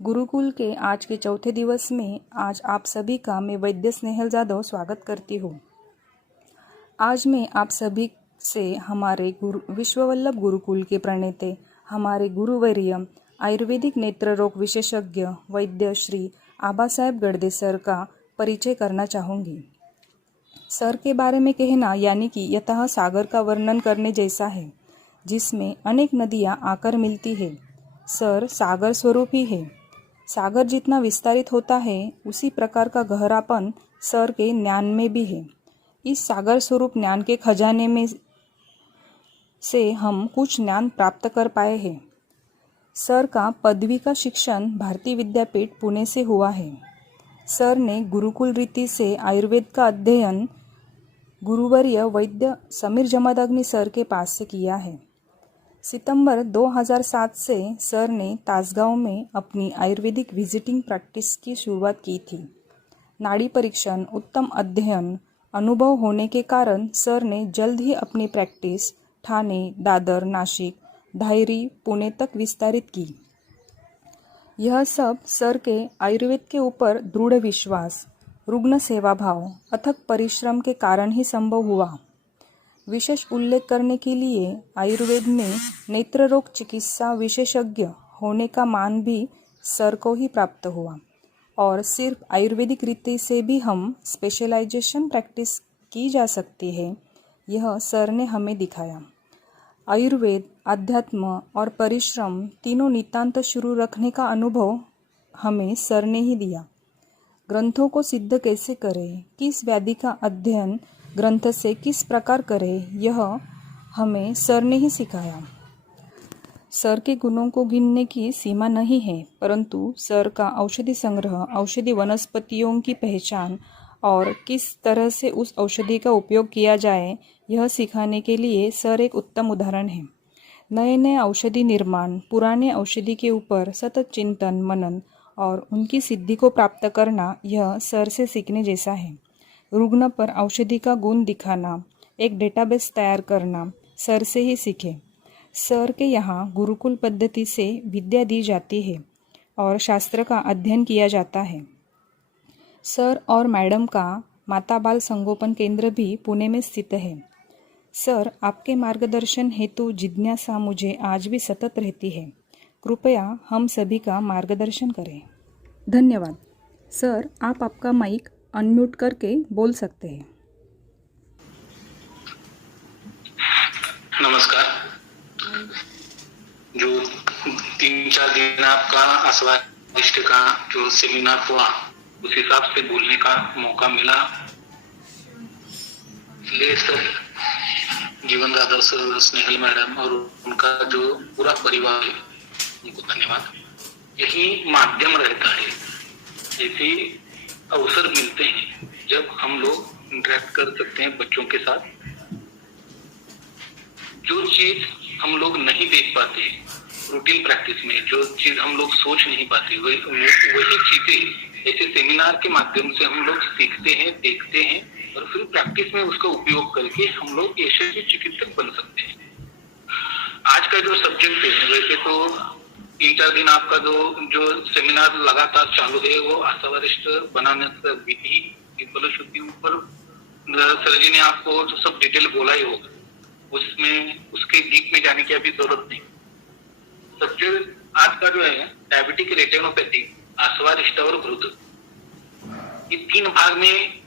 गुरुकुल के आज के चौथे दिवस में आज आप सभी का मैं वैद्य स्नेहल जादव स्वागत करती हूँ। आज मैं आप सभी से हमारे विश्ववल्लभ गुरुकुल के प्रणेते हमारे गुरुवर्य आयुर्वेदिक नेत्र रोग विशेषज्ञ वैद्य श्री आबा साहेब गडदे सर का परिचय करना चाहूँगी। सर के बारे में कहना यानी कि यतः सागर का वर्णन करने जैसा है, जिसमें अनेक नदियाँ आकर मिलती है। सर सागर स्वरूप ही है। सागर जितना विस्तारित होता है उसी प्रकार का गहरापन सर के ज्ञान में भी है। इस सागर स्वरूप ज्ञान के खजाने में से हम कुछ ज्ञान प्राप्त कर पाए हैं। सर का पदवी का शिक्षण भारतीय विद्यापीठ पुणे से हुआ है। सर ने गुरुकुल रीति से आयुर्वेद का अध्ययन गुरुवर्य वैद्य समीर जमदग्नि सर के पास से किया है। सितंबर 2007 से सर ने तासगांव में अपनी आयुर्वेदिक विजिटिंग प्रैक्टिस की शुरुआत की थी। नाड़ी परीक्षण, उत्तम अध्ययन अनुभव होने के कारण सर ने जल्द ही अपनी प्रैक्टिस ठाणे, दादर, नासिक, धायरी, पुणे तक विस्तारित की। यह सब सर के आयुर्वेद के ऊपर दृढ़ विश्वास, रुग्ण सेवा भाव, अथक परिश्रम के कारण ही संभव हुआ। विशेष उल्लेख करने के लिए आयुर्वेद में नेत्र रोग चिकित्सा विशेषज्ञ होने का मान भी सर को ही प्राप्त हुआ और सिर्फ आयुर्वेदिक रीति से भी हम स्पेशलाइजेशन प्रैक्टिस की जा सकती है, यह सर ने हमें दिखाया। आयुर्वेद, अध्यात्म और परिश्रम तीनों नितांत शुरू रखने का अनुभव हमें सर ने ही दिया। ग्रंथों को सिद्ध कैसे करें, किस व्याधि का अध्ययन ग्रंथ से किस प्रकार करें, यह हमें सर ने ही सिखाया। सर के गुणों को गिनने की सीमा नहीं है, परंतु सर का औषधि संग्रह, औषधि वनस्पतियों की पहचान और किस तरह से उस औषधि का उपयोग किया जाए, यह सिखाने के लिए सर एक उत्तम उदाहरण है। नए नए औषधि निर्माण, पुराने औषधि के ऊपर सतत चिंतन मनन और उनकी सिद्धि को प्राप्त करना, यह सर से सीखने जैसा है। रुग्ण पर औषधि का गुण दिखाना, एक डेटाबेस तैयार करना सर से ही सीखे। सर के यहाँ गुरुकुल पद्धति से विद्या दी जाती है और शास्त्र का अध्ययन किया जाता है। सर और मैडम का माता बाल संगोपन केंद्र भी पुणे में स्थित है। सर, आपके मार्गदर्शन हेतु जिज्ञासा मुझे आज भी सतत रहती है। कृपया हम सभी का मार्गदर्शन करें। धन्यवाद। सर, आप आपका माइक अनम्यूट करके बोल सकते हैं। नमस्कार। जो 3-4 दिन आपका अस्वादिष्ट का जो सेमिनार हुआ, उस हिसाब से बोलने का मौका मिला। इसलिए सर, जीवन यादव सर, स्नेहल मैडम और उनका जो पूरा परिवार है, उनको धन्यवाद। यही माध्यम रहता है, ऐसे अवसर मिलते हैं जब हम लोग इंटरेक्ट कर सकते हैं बच्चों के साथ। जो चीज हम लोग नहीं देख पाते रूटीन प्रैक्टिस में, जो चीज हम लोग सोच नहीं पाते, वही चीजें ऐसे सेमिनार के माध्यम से हम लोग सीखते हैं, देखते हैं और फिर प्रैक्टिस में उसका उपयोग करके हम लोग यशस्वी चिकित्सक बन सकते हैं। आज का जो सब्जेक्ट है, वैसे तो 3-4 दिन आपका जो सेमिनार लगातार चालू है, वो आशावरिष्ठ बनाने का विधि फलश्रुति ऊपर सर जी ने आपको जो सब डिटेल बोला ही होगा, उसमें उसके डीप में जाने की अभी जरूरत नहीं। सब्जेक्ट आज का जो है डायबिटिक रेटिनोपैथी, आशावरिष्ठ और घृत, ये 3 भाग में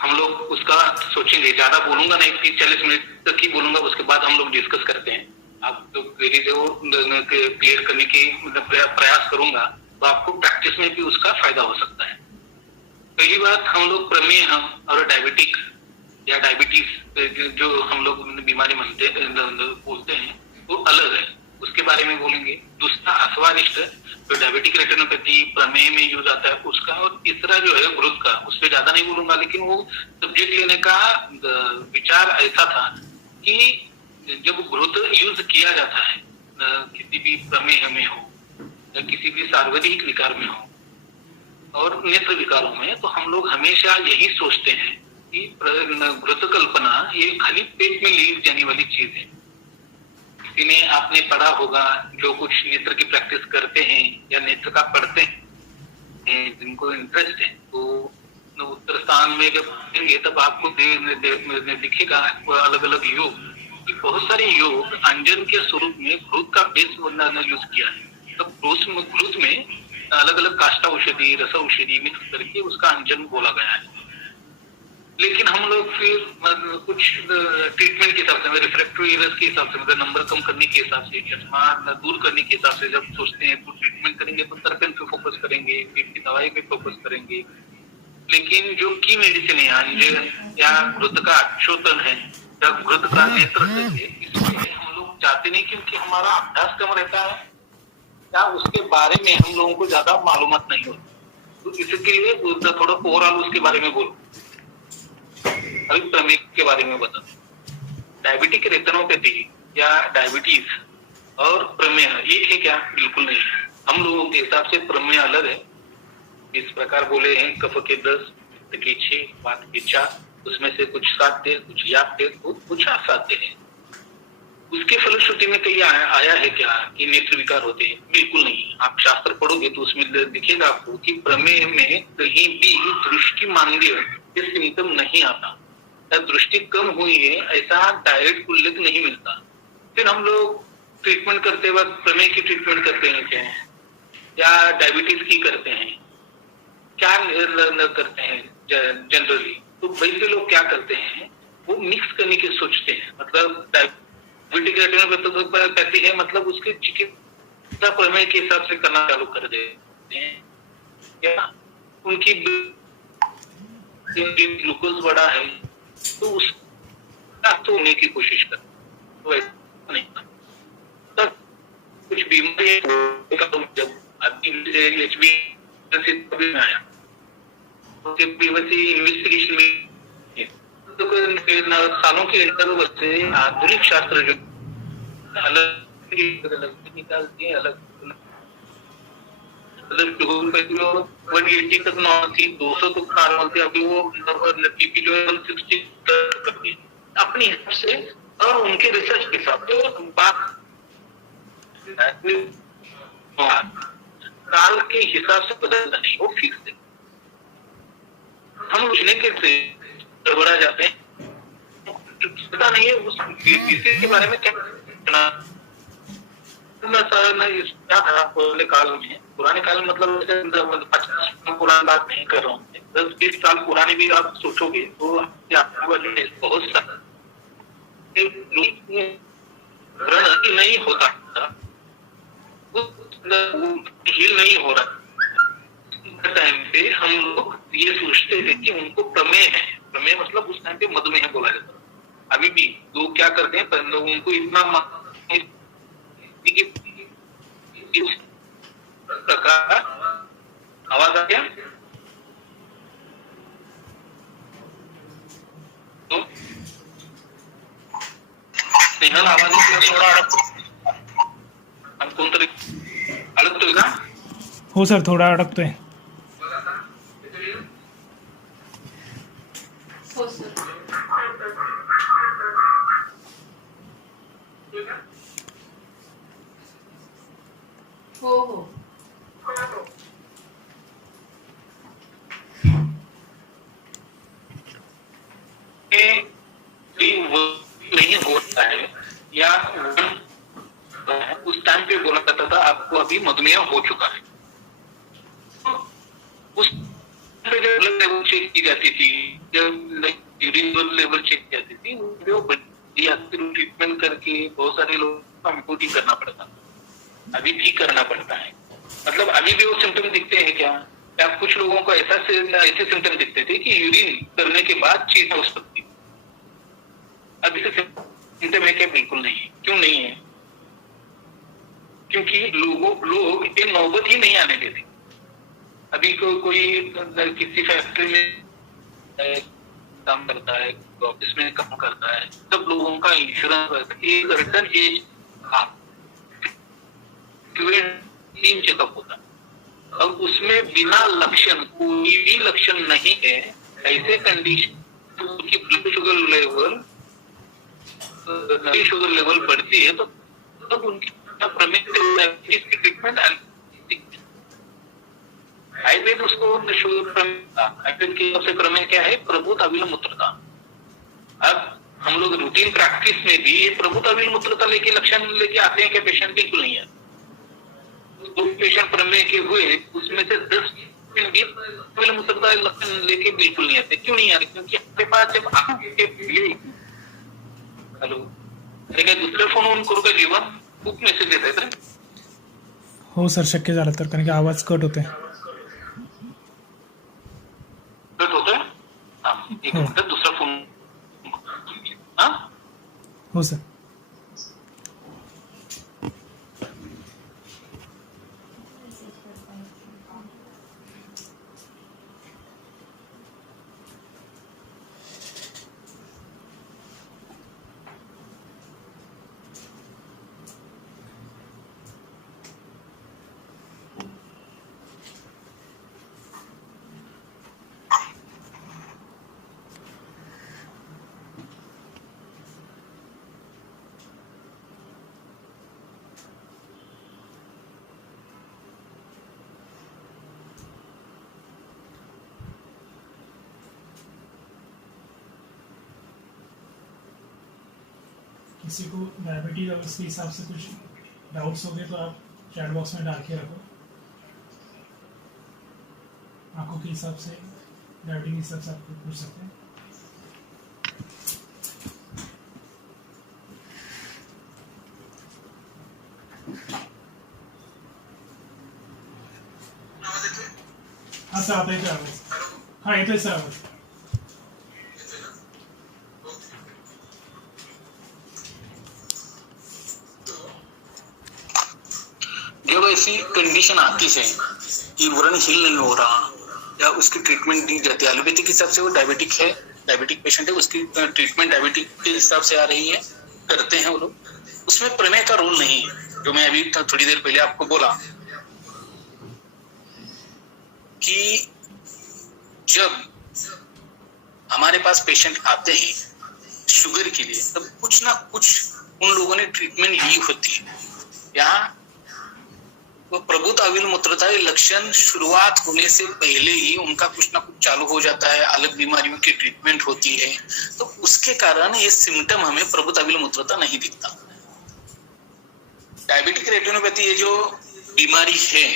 हम लोग उसका सोचेंगे। ज्यादा बोलूंगा नहीं, 30-40 मिनट तक ही बोलूंगा, उसके बाद हम लोग डिस्कस करते हैं। आप जो क्वेरीज है वो क्लियर करने की प्रयास करूंगा, तो आपको प्रैक्टिस में भी उसका फायदा हो सकता है। पहली बात, हम लोग प्रमेह और डायबिटिक या डायबिटीज जो हम लोग बीमारी बोलते हैं, वो अलग है, उसके बारे में बोलेंगे। दूसरा आशावरिष्ठ, जो डायबिटिक रेटिनोपैथी प्रमेह में यूज आता है, उसका। और तीसरा जो है घृत का, उस पर ज्यादा नहीं बोलूंगा, लेकिन वो सब्जेक्ट लेने का विचार ऐसा था कि जब घृत यूज किया जाता है किसी भी प्रमेह में हो या किसी भी सार्वजनिक विकार में हो और नेत्र विकारों में, तो हम लोग हमेशा यही सोचते हैं कि घृत कल्पना ये खाली पेट में ली जाने वाली चीज है। जिन्हें आपने पढ़ा होगा, जो कुछ नेत्र की प्रैक्टिस करते हैं या नेत्र का पढ़ते हैं, जिनको इंटरेस्ट है, तो उत्तर स्थान में जब पढ़ेंगे तब आपको दिखेगा अलग अलग योग, बहुत सारे योग अंजन के स्वरूप में घृत का बेस यूज किया है। तब घृत में अलग अलग काष्ठा औषधि, रस औषधि मिक्स करके उसका अंजन बोला गया है। लेकिन हम लोग फिर कुछ ट्रीटमेंट के हिसाब से, रिफ्रैक्टरी एरर्स के हिसाब से, मतलब नंबर कम करने के हिसाब से, चश्मा दूर करने के हिसाब से जब सोचते हैं तो ट्रीटमेंट करेंगे तो तरपेन पे फोकस करेंगे, पेट की दवाई पे फोकस करेंगे। लेकिन जो की मेडिसिन है, अंजन या घृत का अक्षोतन है या घृत का नेत्र है, इसमें हम लोग चाहते नहीं, क्योंकि हमारा अभ्यास कम रहता है या उसके बारे में हम लोगों को ज्यादा मालूमात नहीं होती। तो इसके लिए थोड़ा ओवरऑल उसके बारे में बोलो। अभी प्रमेय के बारे में बता। डायबिटिक रेटिनोपैथी या डायबिटीज और प्रमेय ये है क्या? बिल्कुल नहीं है। हम लोगों के हिसाब से प्रमेय अलग है। इस प्रकार बोले हैं, कफ के 10, पित्त के 6, वात के 4, उसमें से कुछ साध्य, कुछ याप्य, कुछ असाध्य है। उसके फलश्रुति में कहीं आया है क्या कि नेत्र विकार होते हैं? बिल्कुल नहीं। आप शास्त्र पढ़ोगे तो उसमें दिखेगा आपको कि प्रमेय में कहीं भी दृष्टि मांद्य ये सिम्टम नहीं आता, दृष्टि कम हुई है ऐसा डायरेक्ट उल्लेख नहीं मिलता। फिर हम लोग ट्रीटमेंट करते वक्त प्रमेय की ट्रीटमेंट करते हैं क्या, या डायबिटीज की करते हैं क्या करते हैं जनरली? तो वैसे लोग क्या करते हैं, वो मिक्स करने की सोचते हैं। मतलब डायबिटिक रेटिनोपैथी है, मतलब उसके चिकित्सा प्रमेय के हिसाब से करना चालू कर देते हैं, या उनकी ग्लूकोज बढ़ा है तो उसका तो होने की कोशिश कर, तो ऐसा नहीं था। तब कुछ बीमारी जब HB में आया तो इन्वेस्टिगेशन में सालों के इंटरवल से आधुनिक शास्त्र जो अलग निकालती है, अलग 180 तक नॉर्मल थी, 200 तक नॉर्मल थी, अभी वो बीपी जो है 160 कर दी अपने हिसाब से और उनके रिसर्च के हिसाब से। बात काल के हिसाब से बदलना नहीं, वो फिक्स है। हम उछने के से गड़बड़ा जाते हैं, पता नहीं है उस के बारे में क्या पुराने काल में, मतलब 50 पुरानी बात नहीं कर रहा हूँ, 10-20 साल पुराने भी आप सोचोगे तो बहुत सारा नहीं होता, हील नहीं हो रहा। टाइम पे हम लोग ये सोचते थे कि उनको प्रमेय है। प्रमेय मतलब उस टाइम पे मधुमेह बोला जाता था। अभी भी लोग क्या करते हैं, लोग उनको इतना प्रकार आवाज आ गया तो स्नेहल आवाज थोड़ा कोण तरी अडकतोय का? हो सर, थोडा अडकतोय. हो सर. हो हो. नहीं होता है या उस टाइम पे बोला जाता था आपको अभी मधुमेह हो चुका है। उस पे जब ब्लड लेवल चेक की जाती थी, जब यूरिन लेवल चेक की जाती थी, वो ट्रीटमेंट करके बहुत सारे लोग हमको भी करना पड़ता, अभी भी करना पड़ता है। मतलब अभी भी वो सिम्टम दिखते हैं क्या? या कुछ लोगों को ऐसे सिम्टम दिखते थे कि यूरिन करने के बाद चीज हो सकती, अब इसे सिम्टम है क्या? बिल्कुल नहीं है। क्यों नहीं है? क्योंकि लोग ये नौबत ही नहीं आने देते। अभी कोई किसी फैक्ट्री में काम करता है, ऑफिस में काम करता है, सब लोगों का इंश्योरेंस एक रिटर्न एज 3 चेकअप होता है और उसमें बिना लक्षण, कोई भी लक्षण नहीं है, ऐसे कंडीशन उनकी ब्लड शुगर लेवल बढ़ती है तो तब उनकी प्रमेय की ट्रीटमेंट आयुर्वेद उसको आयुर्वेद की सबसे प्रमेय क्या है? प्रभुत अविल मूत्रता। अब हम लोग रूटीन प्रैक्टिस में भी ये प्रभुत अविल मूत्रता लेके लक्षण लेके आते हैं क्या पेशेंट? बिल्कुल नहीं है। दो पेशेंट प्रमेय के हुए उसमें से 10 अविल मूत्रता लक्षण लेके बिल्कुल नहीं आते। क्यों नहीं आ रहे? क्योंकि आपके पास जब आपके हॅलो काय दुसरे फोन ऑन करू का जीवन? खूप मेसेज येत आहेत रे. हो सर, शक्य झालं तर, कारण की आवाज कट होते. कट होतोय? एक हो. मिनिट, दुसरा फोन. हा हो सर. किसी को डायबिटीज और उसके हिसाब से कुछ डाउट्स हो गए तो आप चैट बॉक्स में डाल के रखो. आंखों के हिसाब से, डायबिटीज के हिसाब से आप पूछ सकते हैं. हाँ सर, आता येतोय आवाज. हाँ येतोय सर आवाज. जब ऐसी कंडीशन आती है कि वरण हिल नहीं हो रहा या उसकी ट्रीटमेंट दी जाती है एलोपैथिक के हिसाब से, वो डायबिटिक है, डायबिटिक पेशेंट है, उसकी ट्रीटमेंट डायबिटिक के हिसाब से आ रही है, करते हैं वो लोग. उसमें प्रमेय का रोल नहीं है. जो मैं अभी थोड़ी देर पहले आपको बोला कि जब हमारे पास पेशेंट आते हैं शुगर के लिए, तब कुछ ना कुछ उन लोगों ने ट्रीटमेंट ली होती है. यहाँ वो प्रभुत अविल मूत्रता के लक्षण शुरुआत होने से पहले ही उनका कुछ ना कुछ चालू हो जाता है, अलग बीमारियों की ट्रीटमेंट होती है, तो उसके कारण ये सिम्टम हमें प्रभुत अविल मूत्रता नहीं दिखता. डायबिटिक रेटिनोपैथी ये जो बीमारी है,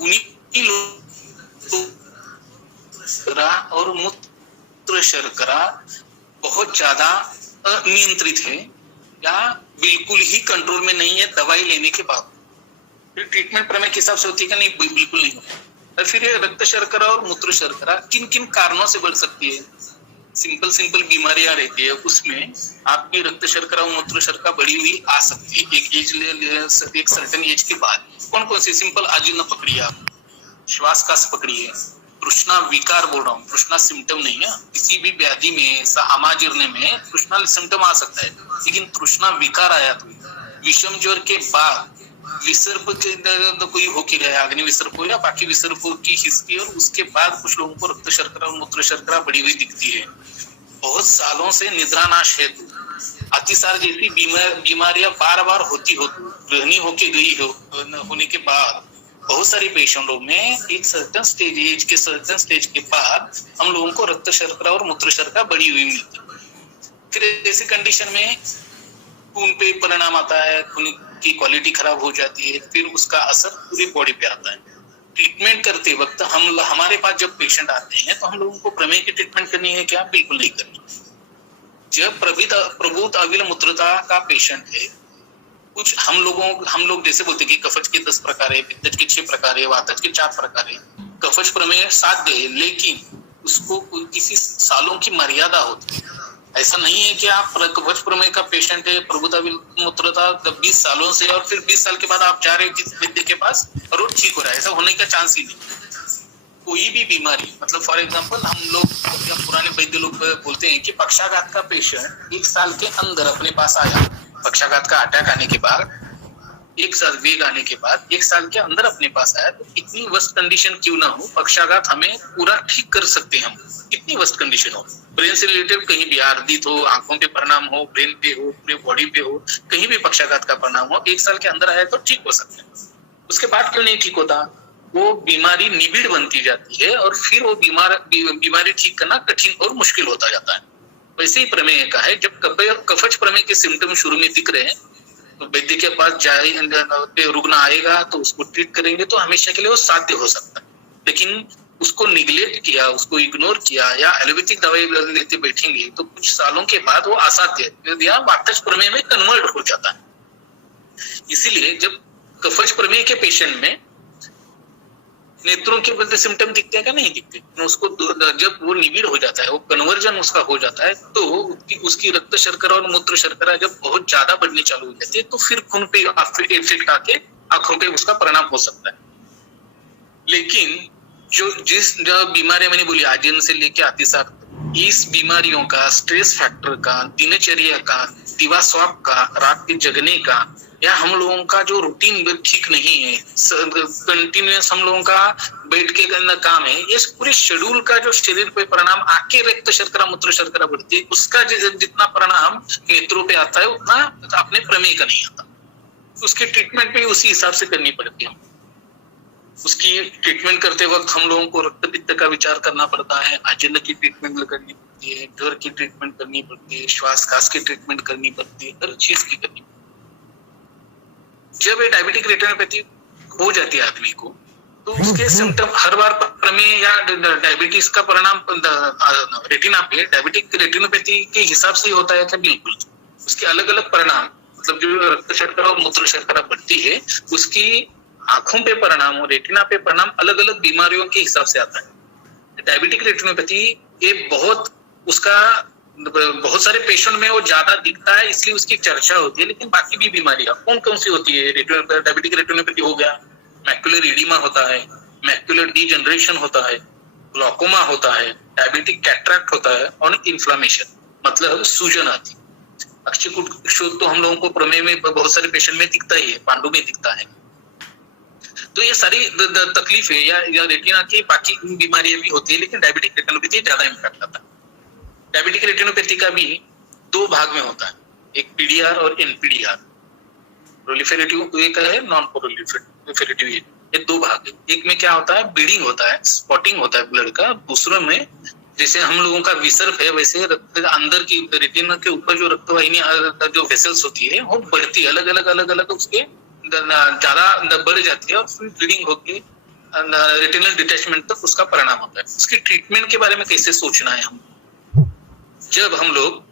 उन्हीं और मूत्र शर्करा बहुत ज्यादा अनियंत्रित है या बिल्कुल ही कंट्रोल में नहीं है दवाई लेने के बाद. फिर ट्रीटमेंट प्रमेय के हिसाब से होती है कि नहीं? बिल्कुल नहीं होती. और फिर ये रक्त शर्करा और मूत्र शर्करा किन किन कारणों से बढ़ सकती है? सिंपल बीमारियां रहती है, उसमें आपकी रक्त शर्करा और मूत्र शर्करा बढ़ी हुई आ सकती है एक एज, एक सर्टेन एज के बाद. कौन कौन सी? सिंपल आजीर्ण पकड़िए आप, श्वास कास पकड़िए, तृष्णा विकार बोल रहा हूँ, तृष्णा सिम्टम नहीं है. किसी भी व्याधि में, आमाजीर्ण में तृष्णा सिम्टम आ सकता है, लेकिन तृष्णा विकार आया तो विषम ज्वर के बाद विसर्प के कोई हो कि गया, अग्नि विसर्प हो या बाकी विसर्पों की हिस्ट्री, और उसके बाद कुछ लोगों को रक्त शर्करा और मूत्र शर्करा बढ़ी हुई दिखती है. बहुत सालों से निद्रानाश हेतु, अतिसार जैसी बीमारियां बार बार होती रहनी होके गई होने के बाद बहुत सारे पेशेंटों में एक सर्टेन स्टेज के बाद हम लोगों को रक्त शर्करा और मूत्र शर्करा बढ़ी हुई मिलती है. फिर ऐसी कंडीशन में खून पे परिणाम आता है, खून की क्वालिटी खराब हो जाती है, फिर उसका असर पूरी बॉडी पे आता है. ट्रीटमेंट करते वक्त हमारे पास जब पेशेंट आते हैं तो हम लोगों को प्रमेय की ट्रीटमेंट करनी है क्या? बिल्कुल नहीं करनी. जब प्रभुत अविल मूत्रता का पेशेंट है, कुछ हम लोग जैसे बोलते कि कफज के 10 प्रकार है, पित्तज के 6 प्रकार है, वातज के 4 प्रकार है. कफज प्रमेय साध्य है, लेकिन उसको किसी सालों की मर्यादा होती है. ऐसा नहीं है कि आप कफज प्रमेय का पेशेंट है, प्रभुत अविल मूत्रता 20 सालों से, और फिर 20 साल के बाद आप जा रहे हो किसी वैद्य के पास और वो ठीक हो रहा है. ऐसा होने का चांस ही नहीं. कोई भी बीमारी, मतलब फॉर एग्जांपल हम लोग या पुराने वैद्य लोग बोलते हैं कि पक्षाघात का पेशेंट 1 साल के अंदर अपने पास आया, पक्षाघात का अटैक आने के बाद एक साल वेग आने के बाद 1 साल के अंदर अपने पास आया, तो कितनी वर्स्ट कंडीशन क्यों ना हो, पक्षाघात हमें पूरा ठीक कर सकते हैं हम, कितनी वर्स्ट कंडीशन हो, ब्रेन से रिलेटेड कहीं भी आर्दित हो, आंखों पे परिणाम हो, ब्रेन पे हो, पूरे बॉडी पे हो, कहीं भी पक्षाघात का परिणाम हो, 1 साल के अंदर आया तो ठीक हो सकता है। उसके बाद क्यों नहीं ठीक होता? वो बीमारी निबिड़ बनती जाती है और फिर वो बीमारी ठीक करना कठिन और मुश्किल होता जाता है। वैसे ही प्रमेय का है, जब कफज प्रमेय के सिम्टम शुरू में दिख रहे हैं तो वैद्य के पास जाए, रुग्ण आएगा तो उसको ट्रीट करेंगे तो हमेशा के लिए वो साध्य हो सकता है। लेकिन उसको निग्लेक्ट किया, उसको इग्नोर किया या एलोपैथिक दवाई लेते बैठेंगे तो कुछ सालों के बाद वो असाध्य या वातज प्रमेय में कन्वर्ट हो जाता है। इसीलिए जब कफज प्रमेय के पेशेंट में नेत्रों के बदले सिम्टम दिखते हैं क्या? नहीं दिखते। उसको जब वो निबिड़ हो जाता है, वो कन्वर्जन उसका हो जाता है, तो उसकी रक्त शर्करा और मूत्र शर्करा जब बहुत ज्यादा बढ़नी चालू हो जाती है तो फिर खून पे इफेक्ट आके आंखों पे उसका परिणाम हो सकता है। लेकिन जो बीमारी मैंने बोली आजीर्ण से लेके अतिसार, इस बीमारियों का, स्ट्रेस फैक्टर का, दिनचर्या का, दिवा स्वाप का, रात के जगने का, या हम लोगों का जो रूटीन ठीक नहीं है, कंटिन्यूअस हम लोगों का बैठ के करना काम है, ये पूरे शेड्यूल का जो शरीर पे परिणाम आके रक्त शर्करा मूत्र शर्करा बढ़ती है, उसका जितना परिणाम नेत्रों पे आता है उतना अपने प्रमेय का नहीं आता। उसकी ट्रीटमेंट भी उसी हिसाब से करनी पड़ती है। उसकी ट्रीटमेंट करते वक्त हम लोगों को रक्त पित्त का विचार करना पड़ता है, आजीर्ण की ट्रीटमेंट करनी पड़ती है, ज्वर की ट्रीटमेंट करनी पड़ती है, श्वास खास की ट्रीटमेंट करनी पड़ती है, हर चीज की करनी पड़ती है। जब ये डायबिटिक रेटिनोपैथी हो जाती है आदमी को, तो उसके सिम्टम हर बार प्रमेय या डायबिटीज का परिणाम रेटिना पे डायबिटिक रेटिनोपैथी के हिसाब से ही होता है क्या? बिल्कुल। उसके अलग अलग परिणाम, मतलब जो रक्त शर्करा और मूत्र शर्करा बढ़ती है उसकी आंखों पे परिणाम और रेटिना पे परिणाम अलग अलग बीमारियों के हिसाब से आता है। डायबिटिक रेटिनोपैथी ये बहुत सारे पेशेंट में वो ज्यादा दिखता है, इसलिए उसकी चर्चा होती है। लेकिन बाकी भी बीमारियां कौन कौन सी होती है? डायबिटिक रेटिनोपैथी हो गया, मैक्युलर एडिमा होता है, मैक्युलर डीजनरेशन होता है, ग्लूकोमा होता है, डायबिटिक कैटरैक्ट होता है और इन्फ्लामेशन मतलब सूजन आती। अक्षयकुट तो हम लोगों को प्रमेय में बहुत सारे पेशेंट में दिखता ही है, पांडु में दिखता है। तो ये सारी तकलीफ है या रेटिना की बाकी बीमारियां भी होती है, लेकिन डायबिटिक रेटिनोपैथी ज्यादा इम्पैक्ट आता है। डायबिटिक रेटिनोपैथी का भी 2 भाग में होता है, एक पीडीआर और एनपीडीआर। प्रोलिफेरेटिव एक है, नॉन प्रोलिफेरेटिव, ये 2 भाग है। एक में क्या होता है? ब्लीडिंग होता है, स्पॉटिंग होता है ब्लड का। दूसरे में जैसे हम लोगों का विसर्प है, वैसे रक्त अंदर की रेटिना के ऊपर जो रक्तवाहिनी जो वेसल्स होती है वो बढ़ती है, अलग अलग उसके ज्यादा बढ़ जाती है और फिर ब्लीडिंग होके रेटिनल डिटैचमेंट तक उसका परिणाम होता है। उसकी ट्रीटमेंट के बारे में कैसे सोचना है हम? जब हम लोग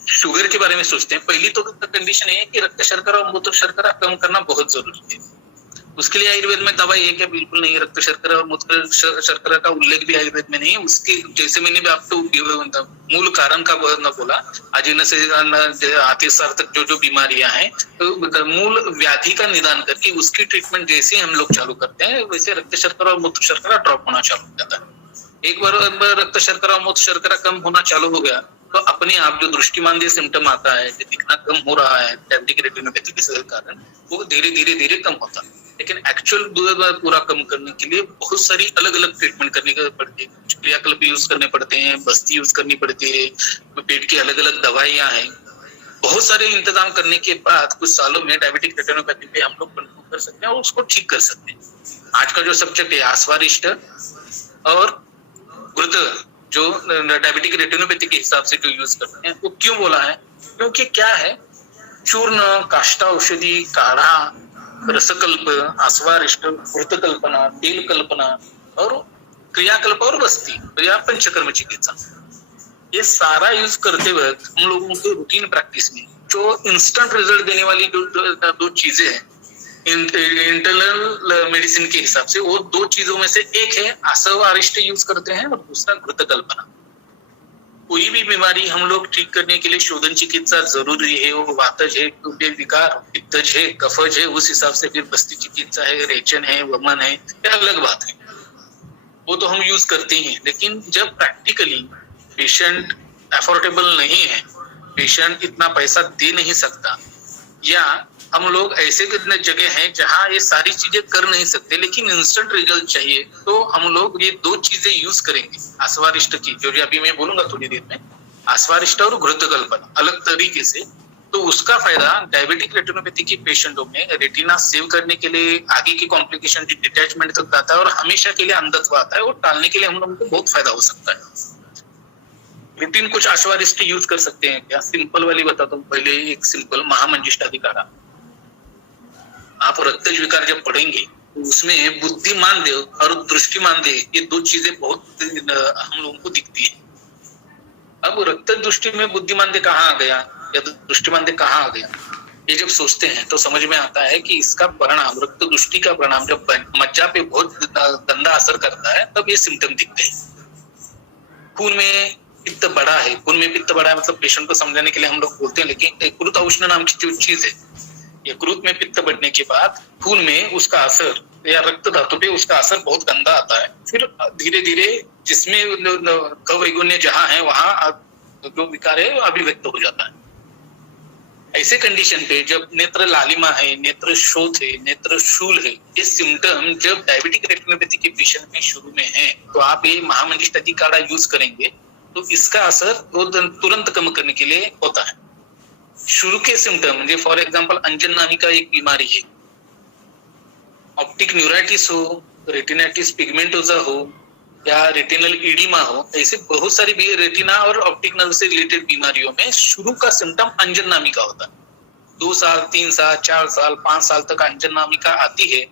शुगर के बारे में सोचते हैं, पहली तो कंडीशन है कि रक्त शर्करा और मूत्र शर्करा कम करना बहुत जरूरी है। उसके लिए आयुर्वेद में दवाई है क्या? बिल्कुल नहीं। रक्त शर्करा और मूत्र शर्करा का उल्लेख भी आयुर्वेद में नहीं है। उसके जैसे मैंने भी आपको मूल कारण का बोला, आजीर्ण से अतिसार तक जो बीमारियां हैं, तो मूल व्याधि का निदान करके उसकी ट्रीटमेंट जैसे हम लोग चालू करते हैं, वैसे रक्त शर्करा और मूत्र शर्करा ड्रॉप होना चालू हो जाता है। एक बार रक्त शर्करा और मूत्र शर्करा कम होना चालू हो गया तो अपने आप जो दृष्टिमानदेय सिम्टम आता है, जो दिखना कम हो रहा है डायबिटिक रेटिनोपैथी के कारण, वो धीरे धीरे कम होता है। लेकिन एक्चुअल पूरा कम करने के लिए बहुत सारी अलग अलग ट्रीटमेंट करनी पड़ती है। कुछ क्रियाकल्प यूज करने पड़ते हैं, बस्ती यूज करनी पड़ती है, पेट की अलग अलग दवाइयां हैं। बहुत सारे इंतजाम करने के बाद कुछ सालों में डायबिटिक रेटिनोपैथी पे हम लोग कंट्रोल कर सकते हैं और उसको ठीक कर सकते हैं। आज का जो सब्जेक्ट है आस्वारिष्ट और घृत, जो डायबिटिक रेटिनोपैथी के हिसाब से जो यूज करते हैं, वो क्यों बोला है? क्योंकि क्या है, चूर्ण, काष्ठा औषधि, काढ़ा, रसकल्प, आस्वारिष्ट, घृतकल्पना, तेल कल्पना और क्रियाकल्प और बस्ती या पंचकर्म चिकित्सा, ये सारा यूज करते वक्त हम लोगों को रूटीन प्रैक्टिस में जो इंस्टेंट रिजल्ट देने वाली जो 2 चीजें हैं इंटरनल मेडिसिन के हिसाब से, वो 2 चीजों में से एक है आस्वारिष्ट यूज करते हैं और दूसरा घृतकल्पना। कोई भी बीमारी हम लोग ठीक करने के लिए शोधन चिकित्सा जरूरी है, वो वातज है, विकार, पित्तज है, कफज है, उस हिसाब से फिर बस्ती चिकित्सा है, रेचन है, वमन है, ये अलग बात है, वो तो हम यूज करते ही हैं। लेकिन जब प्रैक्टिकली पेशेंट अफोर्डेबल नहीं है, पेशेंट इतना पैसा दे नहीं सकता, या हम लोग ऐसे जगह हैं जहां ये सारी चीजें कर नहीं सकते लेकिन इंस्टेंट रिजल्ट चाहिए, तो हम लोग ये दो चीजें यूज करेंगे आस्वारिष्ट की, जो अभी मैं बोलूंगा थोड़ी देर में। आस्वारिष्ट और घृतकल्पना अलग तरीके से, तो उसका फायदा डायबिटिक रेटिनोपैथी के पेशेंटों में रेटिना सेव करने के लिए, आगे की कॉम्प्लिकेशन डिटैचमेंट तक आता है और हमेशा के लिए अंधत्व आता है, और टालने के लिए हम लोगों को बहुत फायदा हो सकता है। रूटीन कुछ आश्वारिष्ट यूज कर सकते हैं क्या? सिंपल वाली बताता हूँ। पहले एक सिंपल महामंजिष्ठाधिकारा, आप रक्त विकार जब पढ़ेंगे तो उसमें बुद्धिमान देव और दृष्टिमान देव, ये दो चीजें बहुत हम लोगों को दिखती है। अब रक्त दृष्टि में बुद्धिमान देव कहाँ आ गया या दृष्टिमान देव कहाँ आ गया, ये जब सोचते हैं तो समझ में आता है कि इसका परिणाम, रक्त दृष्टि का परिणाम जब मज्जा पे बहुत गंदा असर करता है तब ये सिम्टम दिखते हैं। खून में पित्त बढ़ा है, खून में पित्त बढ़ा है मतलब पेशेंट को समझाने के लिए हम लोग बोलते हैं, लेकिन क्रुत औष्ण नाम की जो चीज है, ये क्रुत में पित्त बढ़ने के बाद खून में उसका असर या रक्त धातु पे उसका असर बहुत गंदा आता है। फिर धीरे धीरे जिसमें कवैगुण्य जहां है वहां जो विकार है अभिव्यक्त हो जाता है। ऐसे कंडीशन पे जब नेत्र लालिमा है, नेत्र शोथ है, नेत्र शूल है, ये सिम्टम जब डायबिटिक रेटिनोपैथी के पेशेंट में शुरू में है तो आप ये महामंजिष्ठाधिकारा यूज करेंगे तो इसका असर तुरंत कम करने के लिए होता है। शुरू के सिम्टम म्हणजे फॉर एग्जांपल अंजन नामी का एक बीमारी है, ऑप्टिक न्यूराइटिस हो, रेटिनाइटिस पिगमेंटोजा हो या रेटिनल इडिमा हो, ऐसे बहुत सारी भी रेटिना और ऑप्टिक नर्व से रिलेटेड बीमारियों में शुरू का सिम्टम अंजन नामी का होता है। 2 साल 3 साल 4 साल 5 साल तक अंजन नामी का आती है।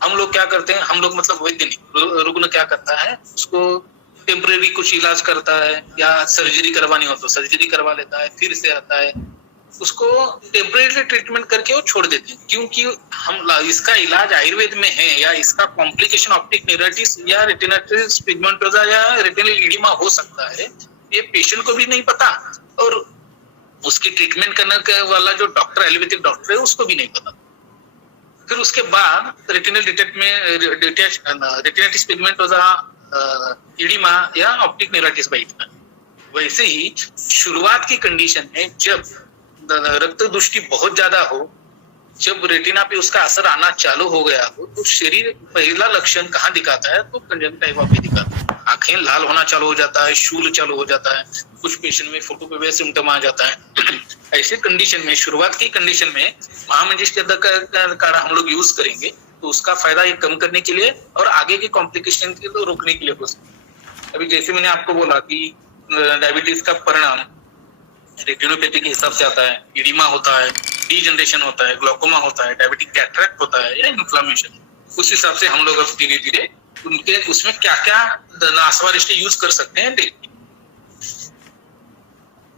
हम लोग क्या करते हैं, हम लोग मतलब वैद्य नहीं, रुग्ण क्या करता है, उसको टेम्परेरी कुछ इलाज करता है या सर्जरी करवानी हो तो सर्जरी करवा लेता है, फिर से आता है, उसको टेम्परेरी ट्रीटमेंट करके वो छोड़ देते हैं। क्योंकि हम इसका इलाज आयुर्वेद में है या इसका कॉम्प्लिकेशन ऑप्टिक न्यूराइटिस या रेटिनाइटिस पिगमेंटोजा या रेटिनल इडिमा हो सकता है, ये पेशेंट को भी नहीं पता और उसकी ट्रीटमेंट करने वाला जो डॉक्टर, एलोपैथिक डॉक्टर है, उसको भी नहीं पता। फिर उसके बाद रेटिनल रेटिनाइटिस पिगमेंटोजा, इडिमा या ऑप्टिक न्यूराइटिस बैठता है। वैसे ही शुरुआत की कंडीशन में जब रक्त दृष्टि बहुत ज्यादा हो, जब रेटिना पे उसका असर आना चालू हो गया हो, तो शरीर पहला लक्षण कहाँ दिखाता है, तो कंजंक्टिवा पे दिखाता है। आंखें लाल होना चालू हो जाता है, शूल चालू हो जाता है, कुछ पेशेंट में फोटोपेविया सिम्टम आ जाता है। ऐसे कंडीशन में, शुरुआत की कंडीशन में महामंजिष्ठाधिकारा हम लोग यूज करेंगे तो उसका फायदा ये कम करने के लिए और आगे के कॉम्प्लिकेशन के तो रोकने के लिए हो सकता है। अभी जैसे मैंने आपको बोला कि डायबिटीज का परिणाम रेटिनोपैथी के हिसाब से आता है, इडिमा होता है, डीजनरेशन होता है, ग्लोकोमा होता है, डायबिटिक कैटरेक्ट होता है या इन्फ्लेमेशन। उस हिसाब से हम लोग अब धीरे धीरे उनके उसमें क्या क्या आस्वारिष्ट यूज कर सकते हैं देखिए।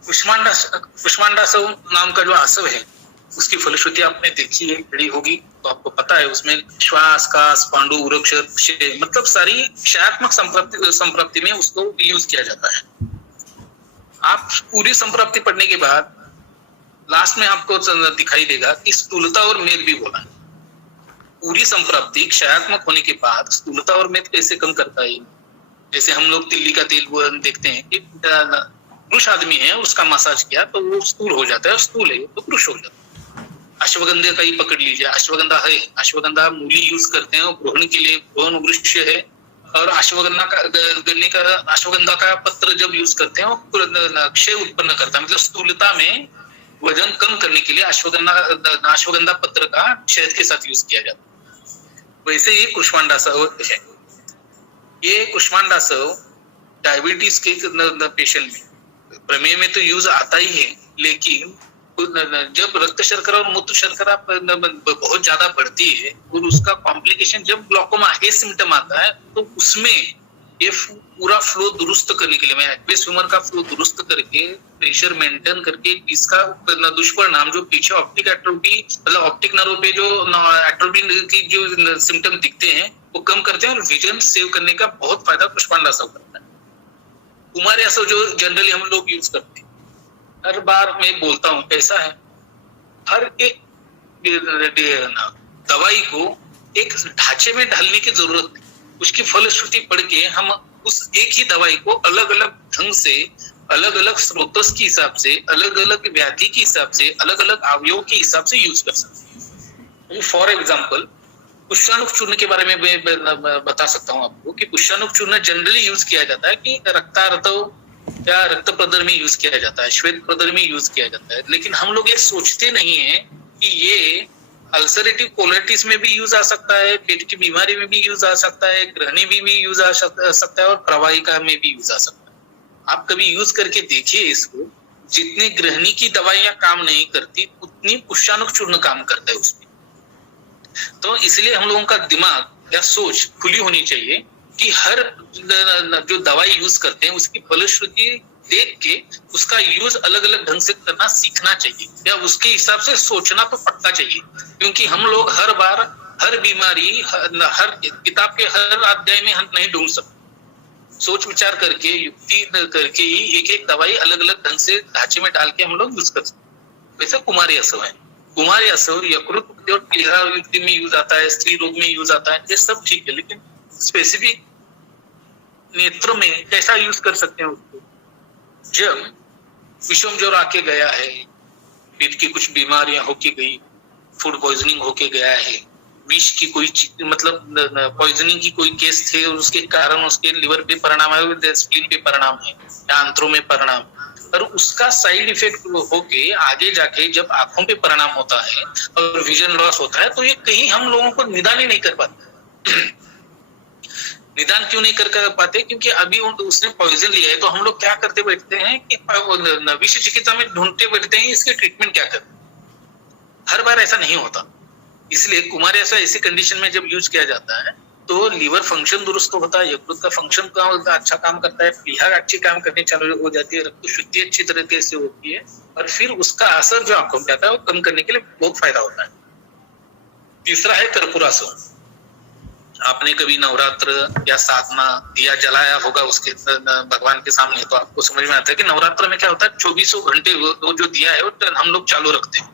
कुष्मांडासव नाम का जो आसव है उसकी फलश्रुति आपने देखी है, पढ़ी होगी तो आपको पता है। उसमें श्वास, कास, पांडु, उरक्ष, मतलब सारी क्षयात्मक संप्राप्ति में उसको यूज किया जाता है। आप पूरी संप्राप्ति पढ़ने के बाद लास्ट में आपको दिखाई देगा कि स्थूलता और मेद भी बोला है। पूरी संप्राप्ति क्षयात्मक होने के बाद स्थूलता और मेद कैसे कम करता है? जैसे हम लोग तिल्ली का तेल देखते हैं कि पुरुष आदमी है, उसका मसाज किया तो वो स्थूल हो जाता है, और स्थूल है तो पुरुष हो जाता है। अश्वगंधा का ही पकड़ लीजिए, अश्वगंधा है, अश्वगंधा मूली यूज करते हैं, ग्रहण के लिए ग्रहण वृक्ष है, और अश्वगंधा का पत्र जब यूज करते हैं वो क्षय उत्पन्न करता है, मतलब स्थूलता में वजन कम करने के लिए अश्वगंधा पत्र का शहद के साथ यूज किया जाता है। वैसे ही कुष्मांडासव है। ये कुष्मांडासव डायबिटीज के पेशेंट में, प्रमेय में तो यूज आता ही है, लेकिन जब रक्त शर्करा और मूत्र शर्करा बहुत ज्यादा बढ़ती है और उसका कॉम्प्लिकेशन जब ग्लोकोमा ये सिम्टम आता है, तो उसमें ये पूरा फ्लो दुरुस्त करने के लिए, मैं एक्वेस ह्यूमर का फ्लो दुरुस्त करके प्रेशर मेंटेन करके, इसका दुष्परिणाम जो पीछे ऑप्टिक एट्रोफी, मतलब ऑप्टिक नर्व पे जो एट्रोफी की जो सिम्टम दिखते हैं वो कम करते हैं और विजन सेव करने का बहुत फायदा कुष्मांडासव करता है। कुमारयासव जो जनरली हम लोग यूज करते हैं, हर बार मैं बोलता हूँ कैसा है, हर एक दवाई को एक ढांचे में ढालने की जरूरत नहीं, उसकी फलश्रुति पढ़ के हम उस एक ही दवाई को अलग अलग ढंग से अलग अलग स्रोतों के हिसाब से, अलग अलग व्याधि के हिसाब से, अलग अलग अवयव के हिसाब से यूज कर सकते हैं। फॉर एग्जाम्पल पुष्पानुक चूर्ण के बारे में मैं बता सकता हूँ आपको कि पुष्पानुक चूर्ण जनरली यूज किया जाता है कि रक्तार्तव या रक्त प्रदर में यूज किया जाता है, श्वेत प्रदर में यूज किया जाता है। लेकिन हम लोग ये सोचते नहीं है कि ये अल्सरेटिव कोलाइटिस में भी यूज आ सकता है, पेट की बीमारी में भी यूज आ सकता है, ग्रहणी में भी यूज आ सकता है और प्रवाहिका में भी यूज आ सकता है। आप कभी यूज करके देखिए इसको। जितनी ग्रहणी की दवाइयां काम नहीं करती उतनी पुष्पानुक चूर्ण काम करता है उसमें। तो इसलिए हम लोगों का दिमाग या सोच खुली होनी चाहिए कि हर जो दवाई यूज करते हैं उसकी फलश्रुति देख के उसका यूज अलग अलग ढंग से करना सीखना चाहिए या उसके हिसाब से सोचना तो पड़ता चाहिए। क्योंकि हम लोग हर बार हर बीमारी हर किताब के हर अध्याय में हम नहीं ढूंढ सकते। सोच विचार करके युक्ति करके ही एक एक दवाई अलग अलग ढंग से ढांचे में डाल के हम लोग यूज कर सकते। वैसे कुमारी असव है, कुमारी असव यकृत और प्लीहा युक्ति में यूज आता है, स्त्री रोग में यूज आता है, ये सब ठीक है। लेकिन स्पेसिफिक नेत्र में कैसा यूज कर सकते हैं उसको? जब विषम ज्वर आके गया है, पेट की कुछ बीमारियां होके गई, फूड पॉइजनिंग होके गया है, विष की कोई मतलब पॉइजनिंग की कोई केस थे और उसके कारण उसके लिवर पे परिणाम है, स्प्लीन पे परिणाम है या आंत्रों में परिणाम, और उसका साइड इफेक्ट होके आगे जाके जब आंखों पे परिणाम होता है और विजन लॉस होता है, तो ये कहीं हम लोगों को निदान ही नहीं कर पाते। निदान क्यों नहीं कर पाते? क्योंकि अभी उसने पॉइजन लिया है तो हम लोग क्या करते बैठते हैं कि विषय चिकित्सा में ढूंढते बैठते हैं इसके ट्रीटमेंट क्या करें। हर बार ऐसा नहीं होता। इसलिए कुमारी असव ऐसी कंडीशन में जब यूज किया जाता है तो लीवर फंक्शन दुरुस्त होता है, यकृत का फंक्शन अच्छा काम करता है, प्लीहा अच्छी काम करनी चालू हो जाती है, रक्त शुद्धि अच्छी तरीके से होती है और फिर उसका असर जो आंखों पे आता है वो कम करने के लिए बहुत फायदा होता है। तीसरा है कर्पूरासव। आपने कभी नवरात्र या साधना दिया जलाया होगा उसके भगवान के सामने, तो आपको समझ में आता है कि नवरात्र में क्या होता है, 24 घंटे वो जो दिया है वो हम लोग चालू रखते हैं।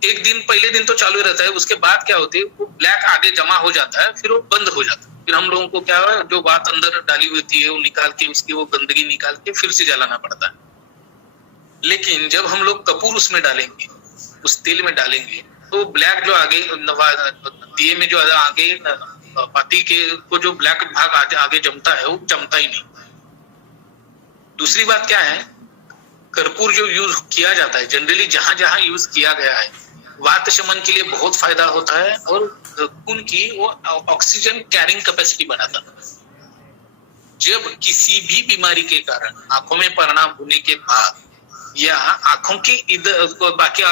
एक दिन पहले दिन तो चालू रहता है, उसके बाद क्या होती है वो ब्लैक आगे जमा हो जाता है, फिर वो बंद हो जाता है। फिर हम लोगों को क्या है जो बात अंदर डाली होती है वो निकाल के उसकी वो गंदगी निकाल के फिर से जलाना पड़ता है। लेकिन जब हम लोग कपूर उसमें डालेंगे, उस तेल में डालेंगे, तो ब्लैक जो आगे दिए में जो आगे पाती के को जो ब्लैक भाग आगे जमता है वो जमता ही नहीं। दूसरी बात क्या है, कर्पूर जो यूज किया जाता है जनरली जहां जहां यूज किया गया है वात शमन के लिए बहुत फायदा होता है और खून की वो ऑक्सीजन कैरिंग कैपेसिटी बढ़ाता है। जब किसी भी बीमारी के कारण आंखों में परिणाम होने के बाद या आंखों की इधर बाकी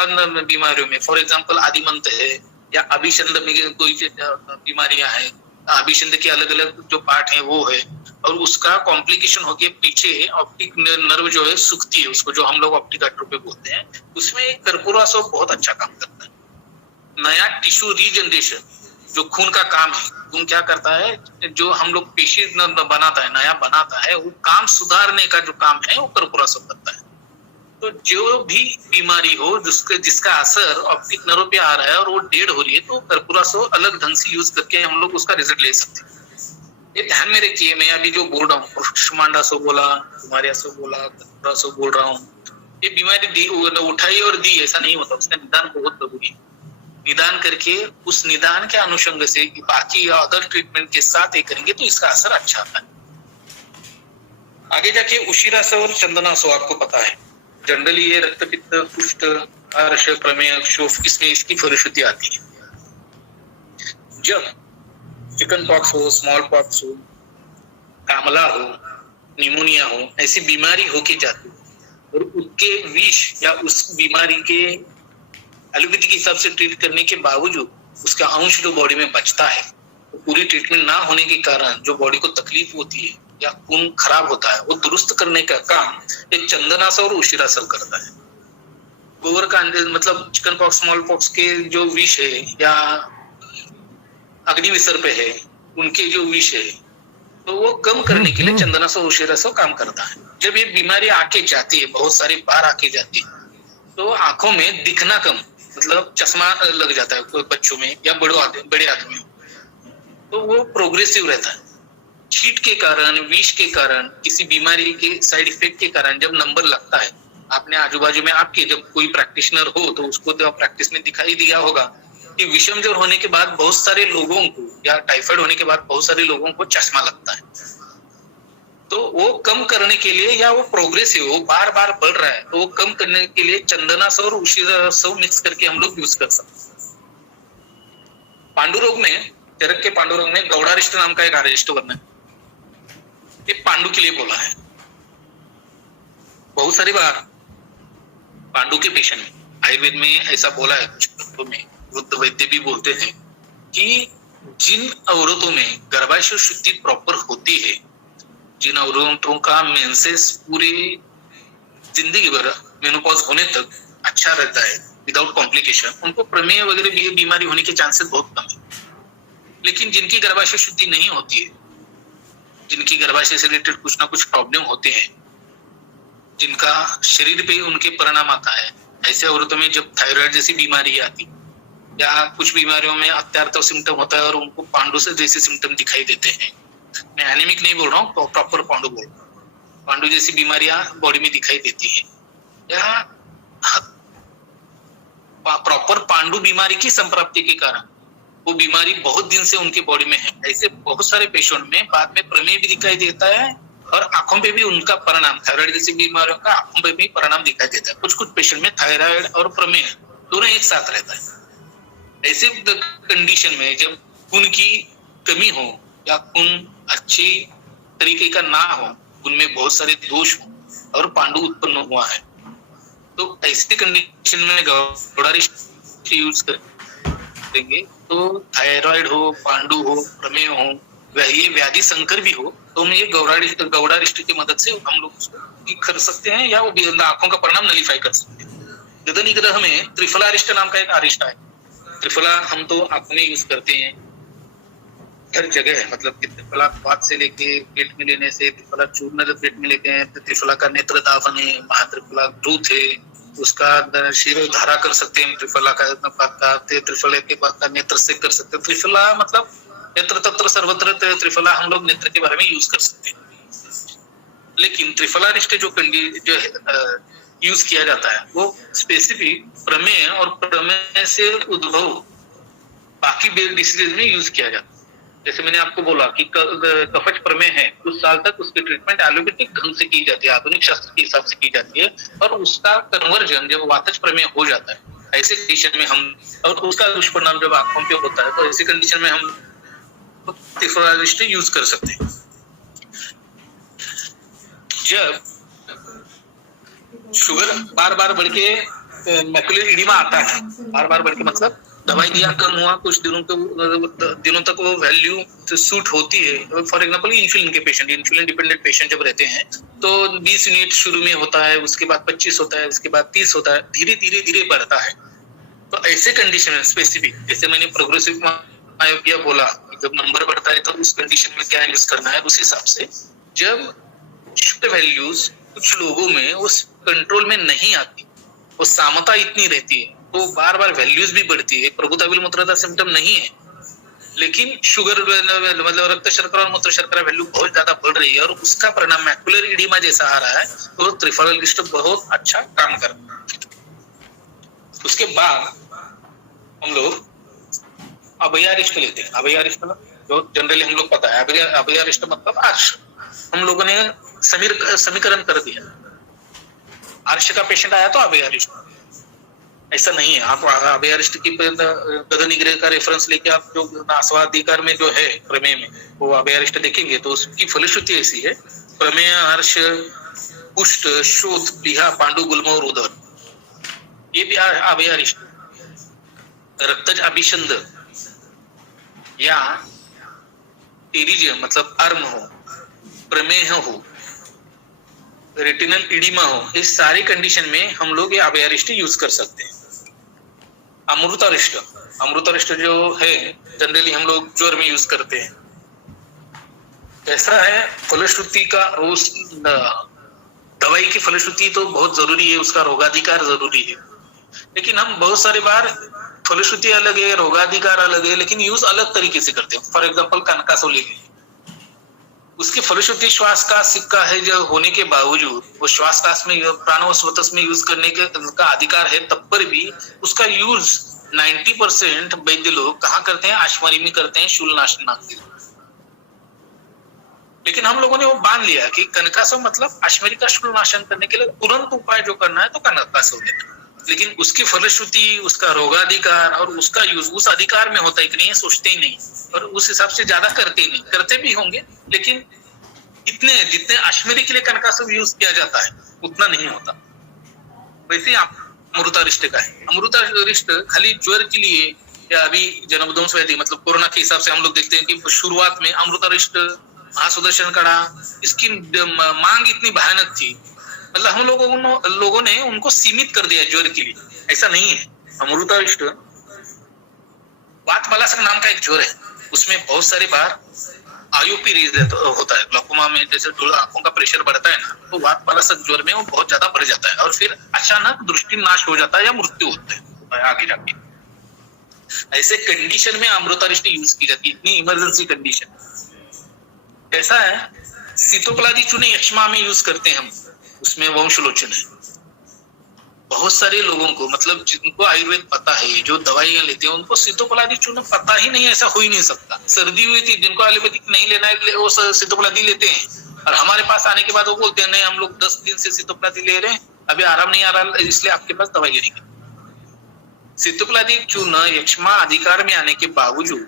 बीमारियों में, फॉर एग्जांपल आदिमंत है या अभिसंध में कोई बीमारियां हैं, अभिसंध के अलग अलग जो पार्ट है वो है और उसका कॉम्प्लिकेशन होके पीछे ऑप्टिक नर्व जो है सूखती है, उसको जो हम लोग ऑप्टिक एट्रोफी बोलते हैं, उसमें कर्पूरासव बहुत अच्छा काम करता है। नया टिश्यू रीजनरेशन जो खून का काम है, खून क्या करता है, जो हम लोग पेशी बनाता है, नया बनाता है, वो काम सुधारने का जो काम है वो कर्पूरासव करता है। तो जो भी बीमारी हो जिसका असर ऑप्टिक नर्व पे आ रहा है और वो डेड हो रही है, तो कर्पूरासव अलग ढंग से यूज करके हम लोग उसका रिजल्ट ले सकते हैं। ये ध्यान में रखिए, मैं अभी जो बोल रहा हूँ, कुष्मांडासव बोला, कुमारी असव बोला, कर्पूरासव बोल रहा हूँ, ये बीमारी उठाई और दी ऐसा नहीं होता, उसका निदान बहुत जरूरी है। निदान करके उस निदान के अनुषंग से बाकी अदर ट्रीटमेंट के साथ ये करेंगे तो इसका असर अच्छा आता है। आगे जाके उशिरासव और चंदनासव आपको पता है, जनरली ये रक्तपित्त, कुष्ठ, अर्श, प्रमेय, क्षोभ इसमें इसकी फलश्रुति आती है। जब चिकन पॉक्स हो, स्मॉल पॉक्स हो, कामला हो, निमोनिया हो, ऐसी बीमारी होके जाती है और उसके विष या उस बीमारी के एलोपैथी के हिसाब से ट्रीट करने के बावजूद उसका अंश जो बॉडी में बचता है, तो पूरी ट्रीटमेंट ना होने के कारण जो बॉडी को तकलीफ होती है या खून खराब होता है, वो दुरुस्त करने का काम एक चंदनासव और उशिरासव करता है। गोबर का मतलब चिकन पॉक्स, स्मॉल पॉक्स के जो विष है या अग्निविसर्प है, उनके जो विष है, तो वो कम करने के लिए चंदनासव उशिरासव काम करता है। जब ये बीमारी आके जाती है, बहुत सारी बार आके जाती है, तो आंखों में दिखना कम, मतलब चश्मा लग जाता है बच्चों में या बड़े आदमी, तो वो प्रोग्रेसिव रहता है। हीट के कारण, विष के कारण, किसी बीमारी के साइड इफेक्ट के कारण जब नंबर लगता है, आपने आजू बाजू में आपके जब कोई प्रैक्टिशनर हो तो उसको तो प्रैक्टिस में दिखाई दिया होगा कि विषम ज्वर होने के बाद बहुत सारे लोगों को या टाइफाइड होने के बाद बहुत सारे लोगों को चश्मा लगता है। तो वो कम करने के लिए या वो प्रोग्रेसिव वो बार बार बढ़ रहा है तो वो कम करने के लिए चंदनास और उशीरा मिक्स करके हम लोग यूज कर सकते हैं। पांडु रोग में, चरक के पांडु रोग में गौड़ारिष्ट नाम का एक अरिष्ट वर्ण है, ये पांडु के लिए बोला है। बहुत सारी बार पांडु के पेशेंट में आयुर्वेद में ऐसा बोला है, कुछ डॉक्टरों में वृद्ध वैद्य भी बोलते हैं कि जिन औरतों में गर्भाशय शुद्धि प्रॉपर होती है, जिन औरतों का मेंसेस पूरी जिंदगी भर मेनोपॉज होने तक अच्छा रहता है विदाउट कॉम्प्लिकेशन, उनको प्रमेय वगैरह बीमारी होने के चांसेस बहुत कम है। लेकिन जिनकी गर्भाशय शुद्धि नहीं होती है, जिनकी गर्भाशय से रिलेटेड कुछ ना कुछ प्रॉब्लम होते हैं, जिनका शरीर पे उनके परिणाम आता है, ऐसे औरतों में जब थायराइड जैसी बीमारी आती या कुछ बीमारियों में अत्यार्थ सिम्टम होता है और उनको पांडु से जैसे सिम्टम दिखाई देते हैं, मैं एनीमिक नहीं बोल रहा हूँ, प्रॉपर पांडु बोल रहा हूँ, पांडु जैसी बीमारियां बॉडी में दिखाई देती है या प्रॉपर पांडु बीमारी की संप्राप्ति के कारण वो बीमारी बहुत दिन से उनके बॉडी में है, ऐसे बहुत सारे पेशेंट में बाद में प्रमेय भी दिखाई देता है और आंखों पे भी उनका परिणाम, थायराइड जैसी बीमारियों का आंखों पे भी परिणाम दिखाई देता है। कुछ कुछ पेशेंट में थायराइड और प्रमेय दोनों एक साथ रहता है। ऐसे कंडीशन में जब खून की कमी हो या खून अच्छी तरीके का ना हो, उनमें बहुत सारे दोष हो और पांडु उत्पन्न हुआ है, तो ऐसी कंडीशन में गौड़ारिष्ट यूज करेंगे तो थायराइड हो, पांडु हो, प्रमेय हो, ये व्याधि संकर भी हो तो हम ये गौड़ारिष्ट की मदद से हम लोग उसको ठीक कर सकते हैं या वो आंखों का परिणाम नलीफाई कर सकते हैं। गदनी ग्रह में त्रिफलारिष्ट नाम का एक अरिष्ट है। त्रिफला हम तो आंखों में यूज करते हैं हर जगह है, मतलब कि त्रिफला बात से लेके पेट में लेने से, त्रिफला चूर्ण जब पेट में लेते हैं तो त्रिफला का नेत्र दाफन है, महात्रिफला दूध है, उसका शिरो धारा कर सकते हैं, त्रिफला का त्रिफला के बाद का नेत्र से कर सकते हैं। त्रिफला मतलब नेत्र तत्र सर्वत्र, त्रिफला हम लोग नेत्र के बारे में यूज कर सकते हैं। लेकिन त्रिफलारिष्ट जो यूज किया जाता है वो स्पेसिफिक प्रमेय और प्रमेय से उद्भव बाकी डिसीजेज में यूज किया जाता है। जैसे मैंने आपको बोला कि कफच प्रमेय है, कुछ साल तक उसकी ट्रीटमेंट एलोपैथिक ढंग से की जाती है, आधुनिक शास्त्र के हिसाब से की जाती है, और उसका कन्वर्जन जब वातज प्रमेय हो जाता है ऐसे कंडीशन में हम, और उसका दुष्परिणाम जब आंखों पे होता है तो ऐसी कंडीशन में हम त्रिफलारिष्ट यूज कर सकते हैं। जब शुगर बार बार बढ़ के मैकुलर एडिमा आता है, बार बार बढ़ के मतलब दवाई दिया कम हुआ, कुछ दिनों तक वो वैल्यू सूट होती है। फॉर एग्जांपल इंसुलिन के पेशेंट, इंसुलिन डिपेंडेंट पेशेंट जब रहते हैं तो 20 यूनिट शुरू में होता है, उसके बाद 25 होता है, उसके बाद 30 होता है, धीरे धीरे धीरे बढ़ता है। तो ऐसे कंडीशन में स्पेसिफिक, जैसे मैंने प्रोग्रेसिव मायोपिया बोला, जब नंबर बढ़ता है तो उस कंडीशन में क्या यूज करना है, उस हिसाब से जब शुगर वैल्यूज कुछ लोगों में उस कंट्रोल में नहीं आती, वो सामता इतनी रहती है तो बार बार वैल्यूज भी बढ़ती है। प्रभुताविल मूत्रता सिम्टम नहीं है लेकिन शुगर मतलब रक्त शर्करा और मूत्र शर्करा वैल्यू बहुत ज्यादा बढ़ रही है और उसका परिणाम मैकुलर एडिमा जैसा आ रहा है, तो त्रिफलारिष्ट बहुत अच्छा काम कर रहा है। उसके बाद हम लोग अभयारिष्ट लेते हैं। अभयारिष्ट जो जनरली हम लोग पता है, अभयारिष्ट मतलब आर्ष, हम लोगों ने समीकरण कर दिया, आर्ष का पेशेंट आया तो अभयारिष्ट, ऐसा नहीं है। आप अभयारिष्ट की गदनी ग्रह का रेफरेंस लेके आप जो नासवाधिकार में जो है प्रमेय में वो अभयारिष्ट देखेंगे तो उसकी फलश्रुति ऐसी है, प्रमेय, हर्ष, पुष्ट, शोथ, प्लीहा, पांडु, गुल्म और उदर, ये भी अभयारिष्ट। रक्तज अभिषंद या टेरिजियम मतलब अर्म हो, प्रमेह हो, रेटिनल एडिमा हो, इस सारी कंडीशन में हम लोग ये अभयारिष्ट यूज कर सकते हैं। अमृतारिष्ट, अमृतारिष्ट जो है जनरली हम लोग ज्वर में यूज करते हैं। ऐसा है फलश्रुति का, उस दवाई की फलश्रुति तो बहुत जरूरी है, उसका रोगाधिकार जरूरी है, लेकिन हम बहुत सारे बार फलश्रुति अलग है, रोगाधिकार अलग है, लेकिन यूज अलग तरीके से करते हैं। फॉर एग्जाम्पल कनकासोली, उसकी फलश्रुति श्वास का सिक्का है जो होने के बावजूद वो श्वास काश में प्राण व स्वतस में यूज करने का अधिकार है, तब पर भी उसका यूज 90% वैद्य लोग कहाँ करते हैं? आश्वरी में करते हैं, शूलनाशनाक के लिए। लेकिन हम लोगों ने वो बांध लिया कि कनकासव मतलब अश्वरी का शूलनाशन करने के लिए तुरंत उपाय जो करना है तो कनकासव लेना, लेकिन उसकी फलश्रुति, उसका रोगाधिकार और उसका यूज उस अधिकार में होता है कि नहीं, सोचते ही नहीं और उस हिसाब से ज्यादा करते ही नहीं। करते भी होंगे लेकिन इतने जितने अश्वरी के लिए कनकासव यूज किया जाता है उतना नहीं होता। वैसे अमृतारिष्ट का है। अमृतारिष्ट खाली ज्वर के लिए या अभी जनबध्वंस व्याधि मतलब कोरोना के हिसाब से हम लोग देखते हैं कि शुरुआत में अमृतारिष्ट, महासुदर्शन कड़ा, इसकी मांग इतनी भयानक थी, मतलब हम लोगों ने उनको सीमित कर दिया ज्वर के लिए। ऐसा नहीं है। अमृतारिष्ट वातमालासक नाम का एक ज्वर है, उसमें बहुत सारी बार आईओपी होता है। ग्लाकोमा में जैसे आंखों का प्रेशर बढ़ता है ना, तो वातमालासक ज्वर में वो बहुत ज्यादा बढ़ जाता है और फिर अचानक दृष्टि नाश हो जाता है या मृत्यु होता है आगे जाके। ऐसे कंडीशन में अमृतारिष्ट यूज की जाती है, इतनी इमरजेंसी कंडीशन। कैसा है? सीतोपलादी चूर्ण यक्ष्मा में यूज करते हैं हम, उसमें वंशलोचन है। बहुत सारे लोगों को मतलब जिनको आयुर्वेद पता है, जो दवाइयां लेते हैं, उनको सीतोपलादी चूर्ण पता ही नहीं, ऐसा हो ही नहीं सकता। सर्दी हुई थी, जिनको एलोपैथिक नहीं लेना है वो सीतोपलादी लेते हैं और हमारे पास आने के बाद वो बोलते हैं नहीं हम लोग 10 दिन से सीतोपलादी ले रहे हैं, अभी आराम नहीं आ रहा, इसलिए आपके पास दवाई लेने की। सीतोपलादी चूर्ण यक्ष्मा अधिकार में आने के बावजूद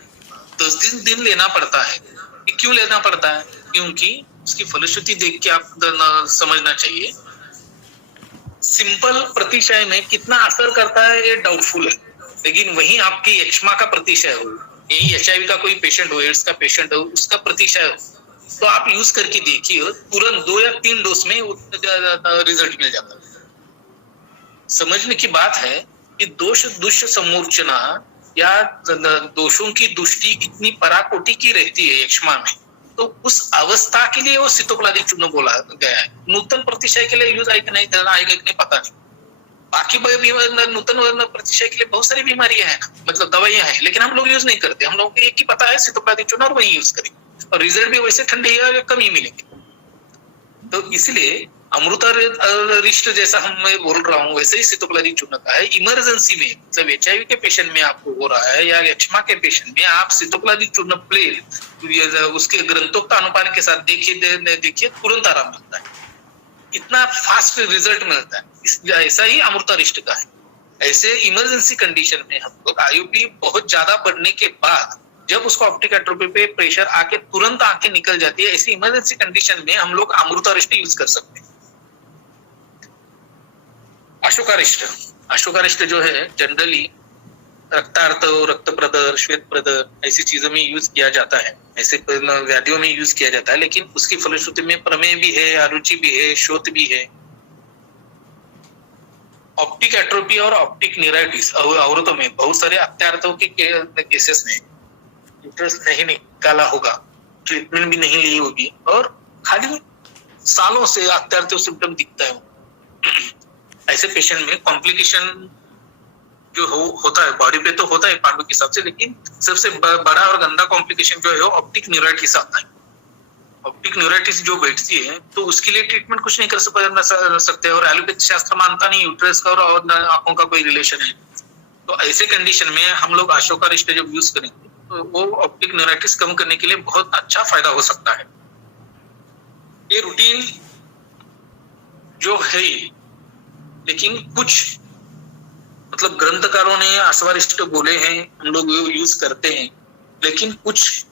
10 दिन लेना पड़ता है। क्यों लेना पड़ता है? क्योंकि उसकी फलश्रुति देख के आप समझना चाहिए। सिंपल प्रतिशय में कितना असर करता है ये डाउटफुल है, लेकिन वहीं आपकी यक्ष्मा का प्रतिशय हो, यही एचआईवी का कोई पेशेंट हो, एड्स का पेशेंट हो, उसका प्रतिशय हो, तो आप यूज करके देखिए, तुरंत 2 या 3 डोज में रिजल्ट मिल जाता है। समझने की बात है कि दोष दुष्ट समूर्चना या दोषों की दुष्टि इतनी पराकोटि की रहती है यक्ष्मा में, तो उस अवस्था के लिए वो सीतोपलादी चूर्ण बोला गया है। नूतन प्रतिशय के लिए यूज आएगा आएगा कि नहीं पता नहीं। बाकी नूतन प्रतिशय के लिए बहुत सारी बीमारियां हैं, मतलब दवाइयां हैं, लेकिन हम लोग यूज नहीं करते। हम लोगों को एक ही पता है सीतोपलादी चूर्ण और वही यूज करेंगे और रिजल्ट भी वैसे ठंडे या कम ही मिलेंगे। तो इसलिए अमृतारिष्ट जैसा मैं बोल रहा हूँ वैसे ही सीतोपलादी चूर्ण का है। इमरजेंसी में मतलब एचआईवी के पेशेंट में आपको हो रहा है या यक्ष्मा के पेशेंट में, आप सीतोपलादी चूर्ण प्लेन उसके ग्रंथोक्त अनुपान के साथ देखिए तुरंत आराम मिलता है, इतना फास्ट रिजल्ट मिलता है। ऐसा ही अमृतारिष्ट का है। ऐसे इमरजेंसी कंडीशन में हम लोग आईओपी बहुत ज्यादा बढ़ने के बाद जब उसको ऑप्टिक एट्रोफी पे प्रेशर आके तुरंत आंखें निकल जाती है, ऐसी इमरजेंसी कंडीशन में हम लोग अमृतारिष्ट यूज कर सकते हैं। अशोकारिष्ट जो है जनरली रक्तार्थ, रक्त प्रदर, श्वेत प्रदर ऐसी चीजों में यूज किया जाता है, ऐसे व्याधियों में यूज किया जाता है, लेकिन उसकी फलश्रुति में प्रमेय भी है, अरुचि भी है, शोथ भी है। ऑप्टिक एट्रोपी और ऑप्टिक न्यूराइटिस औरतों में बहुत सारे अत्यार्थों के केसेस में इंटरेस्ट नहीं निकाला होगा, ट्रीटमेंट भी नहीं ली होगी और खाली सालों से अत्यार्थों सिम्टम दिखता है। ऐसे पेशेंट में कॉम्प्लिकेशन जो होता है बॉडी पे तो होता है पांडु के हिसाब से, लेकिन सबसे बड़ा और गंदा कॉम्प्लिकेशन जो है वो ऑप्टिक न्यूराइटिस आता है। ऑप्टिक न्यूराइटिस जो बैठती है तो उसके लिए ट्रीटमेंट कुछ नहीं कर सकते और एलोपैथी शास्त्र मानता नहीं यूट्रस का और आंखों का कोई रिलेशन है। तो ऐसे कंडीशन में हम लोग अशोकारिष्ट जब यूज करेंगे तो वो ऑप्टिक न्यूराइटिस कम करने के लिए बहुत अच्छा फायदा हो सकता है। ये रूटीन जो है, लेकिन कुछ मतलब ग्रंथकारों ने आश्वारिष्ट बोले हैं, हम लोग यूज करते हैं, लेकिन कुछ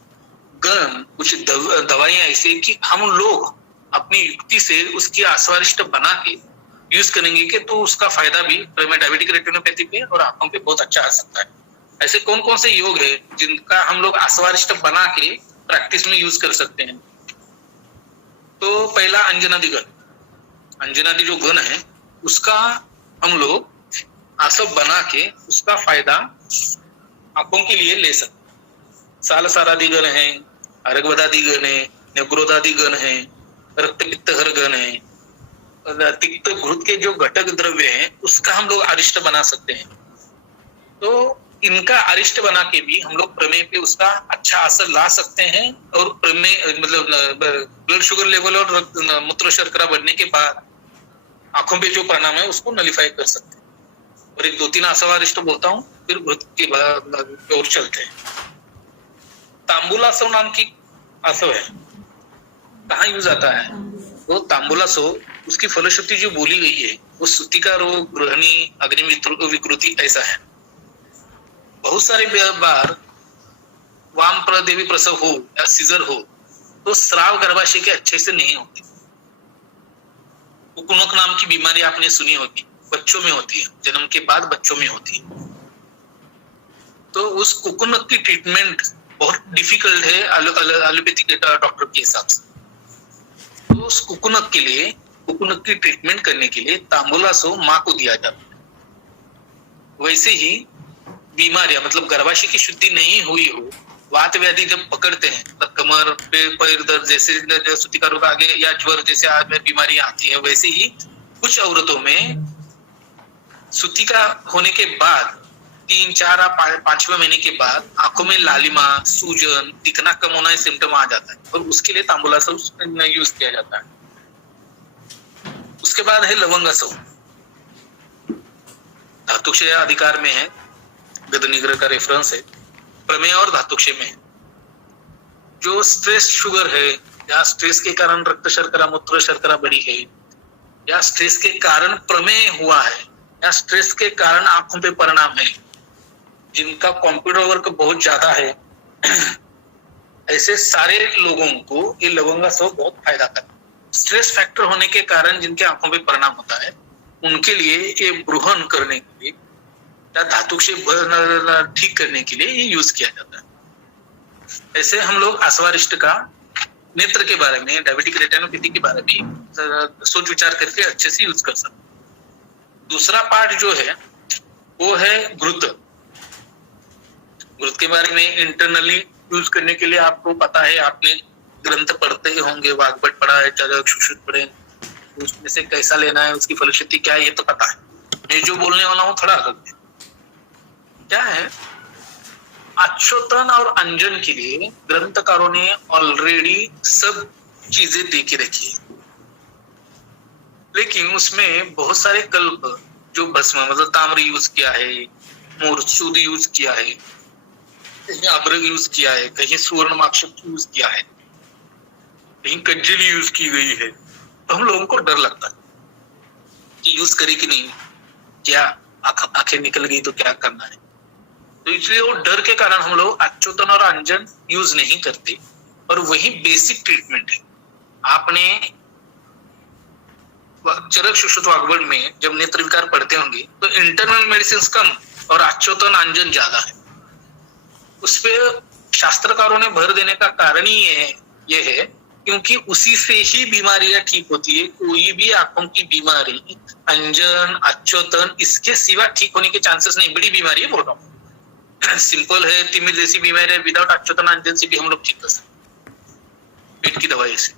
दवाइयां ऐसे कि हम लोग अपनी युक्ति से उसकी आश्वारिष्ट बना के यूज करेंगे कि तो उसका फायदा भी डायबिटिक रेटिनोपैथी पे और आंखों पे बहुत अच्छा आ सकता है। ऐसे कौन कौन से योग है जिनका हम लोग आश्वारिष्ट बना के प्रैक्टिस में यूज कर सकते हैं? तो पहला अंजनादि गण, अंजनादि जो गण है उसका हम लोग आसव बना के उसका फायदा आंखों के लिए ले सकते। सालसारादि गण है, अर्घवदादि गण है, नग्रोदादि गण है, रक्त पित्त हर गण है, तिक्त घृत के जो घटक द्रव्य हैं उसका हम लोग अरिष्ट बना सकते हैं। तो इनका अरिष्ट बना के भी हम लोग प्रमेय पे उसका अच्छा असर ला सकते हैं और प्रमेय मतलब ब्लड शुगर लेवल और मूत्र शर्करा बढ़ने के बाद आंखों पे जो परिणाम है उसको नलिफाई कर सकते हैं। और एक 2-3 आसव अरिष्ट बोलता हूँ, फिर घृत की ओर चलते हैं। तांबुलासव नाम की आसव है, कहाँ यूज आता है वो तांबुलासव, उसकी फलश्रुति जो बोली गई है वो सूतिका रोग, गृहिणी, अग्नि विकृति ऐसा है। बहुत सारे बार वाम प्रदेवी प्रसव हो या सीजर हो तो स्राव गर्भाशय के अच्छे से नहीं होते। कुकुनक नाम की बीमारी आपने सुनी होगी, बच्चों में होती है, जन्म के बाद बच्चों में होती है। तो उस कुकुनक की ट्रीटमेंट बहुत डिफिकल्ट है एलोपैथिक डॉक्टर के हिसाब से। तो उस कुकुनक के लिए, कुकुनक की ट्रीटमेंट करने के लिए तांबुलासव माँ को दिया जाता है। वैसे ही बीमारियां मतलब गर्भाशय की शुद्धि नहीं हुई हो, वात व्याधि जब पकड़ते हैं तब कमर पे पैर दर्द जैसे सूतिका रोग आगे या ज्वर जैसे आगे बीमारियां आती है, वैसे ही कुछ औरतों में सूतिका होने के बाद 3, 4 या 5वें महीने के बाद आंखों में लालिमा, सूजन, दिखना कम होना सिम्टम आ जाता है और उसके लिए तांबुलासव यूज किया जाता है। उसके बाद है लवंगासव, धातुक्षय अधिकार में है, गदनिग्रह का रेफरेंस है, प्रमेय और धातुक्षय में है। जो स्ट्रेस शुगर है या स्ट्रेस के कारण रक्त शर्करा मूत्र शर्करा बढ़ी है या स्ट्रेस के कारण प्रमेय हुआ है या स्ट्रेस के कारण आंखों पे परिणाम है, जिनका कंप्यूटर वर्क बहुत ज्यादा है, ऐसे सारे लोगों को ये लवंगासव बहुत फायदा करता है। स्ट्रेस फैक्टर होने के कारण जिनके आंखों पे परिणाम होता है उनके लिए ये ब्रूहन करने के लिए या धातुक्षय ठीक करने के लिए ये यूज किया जाता है। ऐसे हम लोग आसवारिष्ट का नेत्र के बारे में, डायबिटिक रेटिनोपैथी के बारे में सोच विचार करके अच्छे से यूज कर सकते। दूसरा पार्ट जो है वो है घृत। घृत के बारे में इंटरनली यूज करने के लिए आपको पता है, आपने ग्रंथ पढ़ते ही होंगे, वाग्भट पढ़ा है, चरक सुश्रुत पढ़े, उसमें से कैसा लेना है, उसकी फलश्रुति क्या है, ये तो पता है। मैं जो बोलने वाला हूँ थोड़ा अलग क्या है। आच्छोतन और अंजन के लिए ग्रंथकारों ने ऑलरेडी सब चीजें दे के रखी है, लेकिन उसमें बहुत सारे कल्प जो भस्म मतलब ताम्र यूज किया है, मोरचूद यूज किया है, कहीं अब्रग यूज किया है, कहीं सुवर्ण माक्षक यूज किया है, कहीं कज्जली यूज की गई है। तो हम लोगों को डर लगता है कि यूज करे कि नहीं, क्या आंखें निकल गई तो क्या करना है। तो इसलिए वो डर के कारण हम लोग अच्युतन और अंजन यूज नहीं करते। और वही बेसिक ट्रीटमेंट है। आपने चरक सुश्रुत वाग्भट में जब नेत्र विकार पढ़ते होंगे तो इंटरनल मेडिसिन कम और अच्युतन अंजन ज्यादा है। उसपे शास्त्रकारों ने भर देने का कारण ही ये है क्योंकि उसी से ही बीमारियां ठीक होती है। कोई भी आंखों की बीमारी अंजन अच्युतन इसके सिवा ठीक होने के चांसेस नहीं। बड़ी बीमारी है बोल रहा हूँ, सिंपल है, तिमिर जैसी बीमारी है, विदाउट अच्युतन अंजन से भी हम लोग ठीक कर सकते, पेट की दवाई से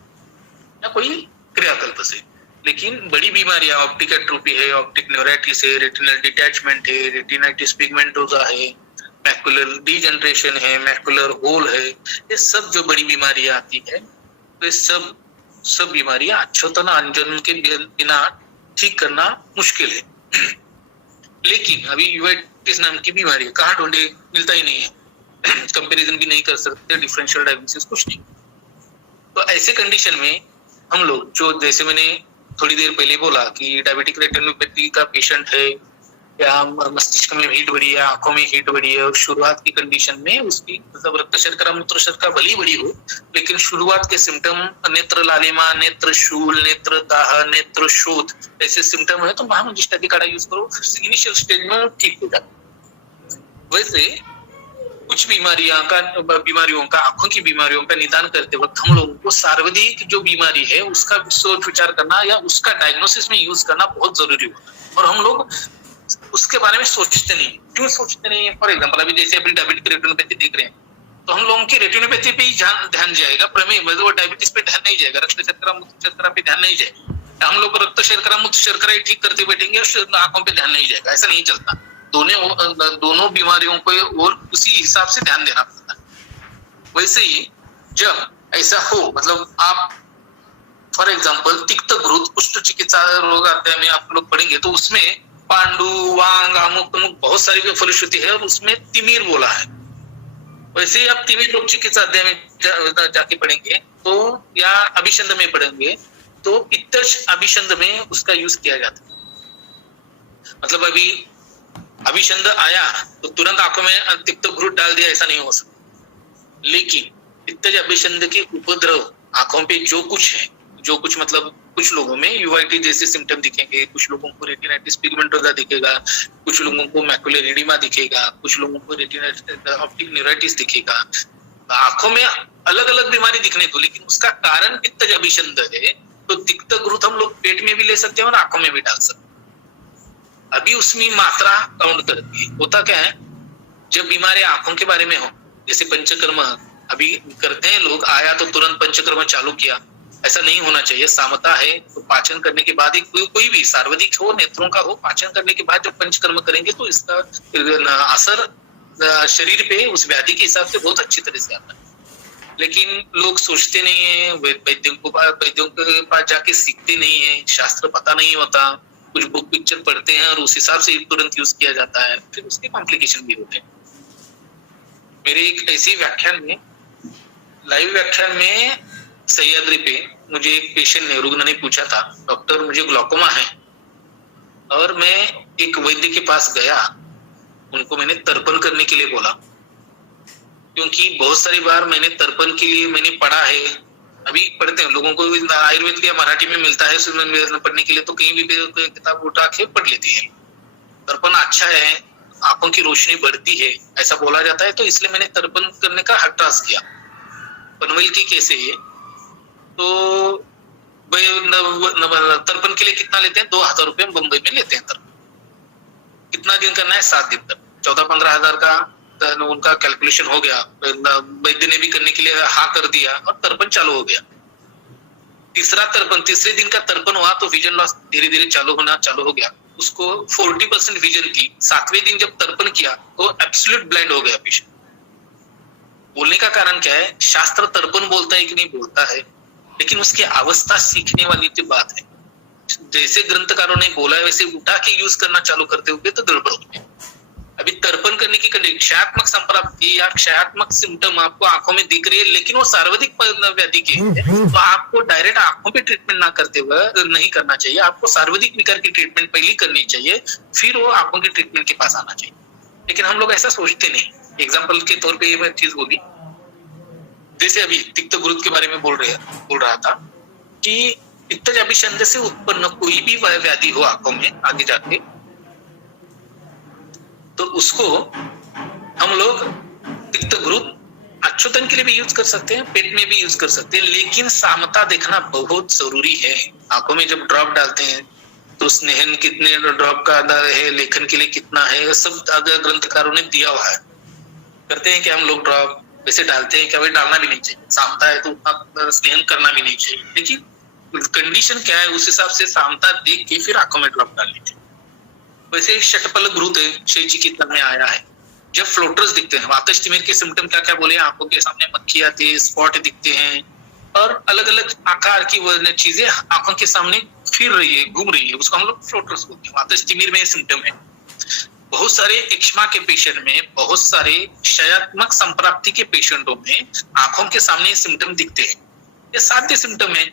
या कोई क्रियाकल्प से। लेकिन बड़ी बीमारियां ऑप्टिक एट्रोफी है, ऑप्टिक न्यूराइटिस है, रेटिनल डिटैचमेंट है, रेटिनाइटिस पिगमेंटोसा है, मैकुलर डीजनरेशन है, मैकुलर होल है, ये सब जो बड़ी बीमारियां आती है तो ये सब बीमारियां अच्युतन अंजन के बिना ठीक करना मुश्किल है। लेकिन अभी यूवेटिस नाम की बीमारी है, कहाँ ढूंढे, मिलता ही नहीं है, कंपैरिजन भी नहीं कर सकते, डिफरेंशियल डायग्नोसिस कुछ नहीं। तो ऐसे कंडीशन में हम लोग जो जैसे मैंने थोड़ी देर पहले बोला कि डायबिटिक रेटिनोपैथी का पेशेंट है या मस्तिष्क में हीट बढ़ी है, आंखों में हीट बढ़ी है और शुरुआत की कंडीशन में उसकी मतलब रक्त शर्करा मूत्र शर्करा भली बड़ी हो, लेकिन शुरुआत के सिम्टम नेत्र लालिमा, नेत्र शूल, नेत्र दाह, नेत्र शोथ ऐसे सिम्टम है तो महामंजिष्ठा काढ़ा यूज करो, इनिशियल स्टेज में ठीक हो जाता। वैसे कुछ बीमारियों का आंखों की बीमारियों का निदान करते वक्त हम लोगों को सार्वधिक जो बीमारी है उसका सोच विचार करना या उसका डायग्नोसिस में यूज करना बहुत जरूरी होता है। और हम लोग उसके बारे में सोचते नहीं। क्यों सोचते नहीं? फॉर एग्जाम्पल अभी जैसे अपनी डायबिटिक रेटिनोपैथी देख रहे हैं तो हम लोगों की रेटिनोपैथी पे ही ध्यान जाएगा, प्रमेय मतलब वो डायबिटीज पे ध्यान नहीं जाएगा, रक्त शर्करा मूत्र शर्करा पे ध्यान नहीं जाएगा। हम लोग रक्त शर्करा मूत्र शर्करा ही ठीक करते बैठेंगे और आंखों पे ध्यान नहीं जाएगा, ऐसा नहीं चलता। दोनों बीमारियों को और उसी हिसाब से ध्यान देना पड़ता है। वैसे ही जब ऐसा हो, मतलब आप फॉर एग्जाम्पल तिक्त घृत कुष्ठ चिकित्सा रोग अध्याय में आप लोग पढ़ेंगे तो उसमें पांडु वांग अमुक तमुक बहुत सारी फलश्रुति है और उसमें तिमिर बोला है। वैसे ही आप तिमिर रोग चिकित्सा अध्याय में जाके पढ़ेंगे तो या अभिषंद में पढ़ेंगे तो पित्तज अभिषंद में उसका यूज किया जाता है। मतलब अभी अभिषंद आया तो तुरंत आंखों में तिक्त घृत डाल दिया, ऐसा नहीं हो सकता। लेकिन पित्तज अभिषंद के उपद्रव आंखों पे जो कुछ मतलब कुछ लोगों में यूवाइटी जैसे सिम्टम दिखेंगे, कुछ लोगों को रेटिनाइटिस पिगमेंटोसा दिखेगा, कुछ लोगों को मैकुलर एडिमा दिखेगा, कुछ लोगों को रेटिना ऑप्टिक न्यूराइटिस दिखेगा। आंखों में अलग अलग बीमारी दिखने को, लेकिन उसका कारण पित्तज अभिषंद है। तो तिक्त घृत हम लोग पेट में भी ले सकते हैं और आंखों में भी डाल सकते हैं। अभी उसमें मात्रा काउंट करती है। होता क्या है, जब बीमारी आंखों के बारे में हो, जैसे पंचकर्म अभी करते हैं लोग, आया तो तुरंत पंचकर्म चालू किया, ऐसा नहीं होना चाहिए। सामता है तो पाचन करने के बाद ही कोई भी सार्वधिक हो, नेत्रों का हो, पाचन करने के बाद जब पंचकर्म करेंगे तो इसका असर शरीर पे उस व्याधि के हिसाब से बहुत अच्छी तरह से आता है। लेकिन लोग सोचते नहीं है, वैद्यों के पास जाके सीखते नहीं है, शास्त्र पता नहीं होता, कुछ बुक पिक्चर पढ़ते हैं और उस हिसाब से तुरंत यूज किया जाता है, फिर उसके कॉम्प्लिकेशन भी होते हैं। मेरे एक ऐसी व्याख्यान में, लाइव व्याख्यान में सह्याद्री पे मुझे एक पेशेंट ने, रुग्ण ने पूछा था, डॉक्टर मुझे ग्लूकोमा है, और मैं एक वैद्य के पास गया, उनको मैंने तर्पण करने के लिए बोला, क्योंकि बहुत सारी बार मैंने तर्पण के लिए मैंने पढ़ा है, अभी पढ़ते हैं लोगों को आयुर्वेद या मराठी में मिलता है पढ़ने के लिए, तो कहीं भी किताब उठा के पढ़ लेती है। तर्पण अच्छा है, आंखों की रोशनी बढ़ती है, ऐसा बोला जाता है, तो इसलिए मैंने तर्पण करने का हट्टास किया। पनवेल की केस है ये। तो तर्पण के लिए कितना लेते हैं? 2000 रुपए मुंबई में लेते हैं तर्पण। कितना दिन करना है? 7 दिन तक। 14-15 हजार का उनका कैलकुलेशन हो गया। वैद्य ने भी करने के लिए हाँ कर दिया और तर्पण चालू हो गया। तीसरे दिन का तर्पण हुआ तो विजन लॉस धीरे धीरे चालू हो गया। उसको 40% विजन थी। 7वें दिन जब तर्पण किया तो एब्सोल्यूट ब्लाइंड हो गया पेशेंट। बोलने का कारण क्या है? शास्त्र तर्पण बोलता है कि नहीं बोलता है, लेकिन उसकी अवस्था सीखने वाली जो बात है, जैसे ग्रंथकारों ने बोला है वैसे उठा के यूज करना चालू करते हुए तो गड़बड़ हो गई। अभी तर्पण करने की क्षयात्मक संप्राप्ति या क्षयात्मक सिम्टम आपको आंखों में दिख रही है, लेकिन वो सार्वधिक व्याधि के हैं, तो आपको डायरेक्ट आंखों पे ट्रीटमेंट ना करते हुए नहीं करना चाहिए। आपको सार्वधिक विकार की ट्रीटमेंट पहले करनी चाहिए, फिर वो आंखों की ट्रीटमेंट के पास आना चाहिए। लेकिन हम लोग ऐसा सोचते नहीं। एग्जाम्पल के तौर पे मैं चीज बोली, जैसे अभी तिक्त घृत के बारे में बोल रहा था कि पित्तज अभिषंद से उत्पन्न कोई भी व्याधि हो आंखों में आगे जाके, तो उसको हम लोग तिक्त घृत अच्युतन के लिए भी यूज कर सकते हैं, पेट में भी यूज कर सकते हैं, लेकिन सामता देखना बहुत जरूरी है। आंखों में जब ड्रॉप डालते हैं तो स्नेहन कितने ड्रॉप का है, लेखन के लिए कितना है, सब ग्रंथकारों ने दिया हुआ है। करते हैं कि हम लोग ड्रॉप वैसे डालते हैं, क्या भाई डालना भी नहीं चाहिए, सामता है तो उतना स्नेहन करना भी नहीं चाहिए, लेकिन कंडीशन क्या है उस हिसाब से सामता देख के फिर आंखों में ड्रॉप डालनी चाहिए। वैसे षटपल घृत है, क्षय चिकित्सा में आया है। जब फ्लोटर्स दिखते हैं, वातज तिमिर के सिम्टम क्या क्या बोले, आंखों के सामने मक्खी आती है, स्पॉट दिखते हैं और अलग अलग आकार की चीजें आंखों के सामने फिर रही है, घूम रही है, उसको हम लोग फ्लोटर्स बोलते हैं। वातज तिमिर में सिम्टम है। बहुत सारे एक्जिमा के पेशेंट में, बहुत सारे क्षयात्मक संप्राप्ति के पेशेंटों में आंखों के सामने सिम्टम दिखते हैं। ये साध्य सिम्टम है।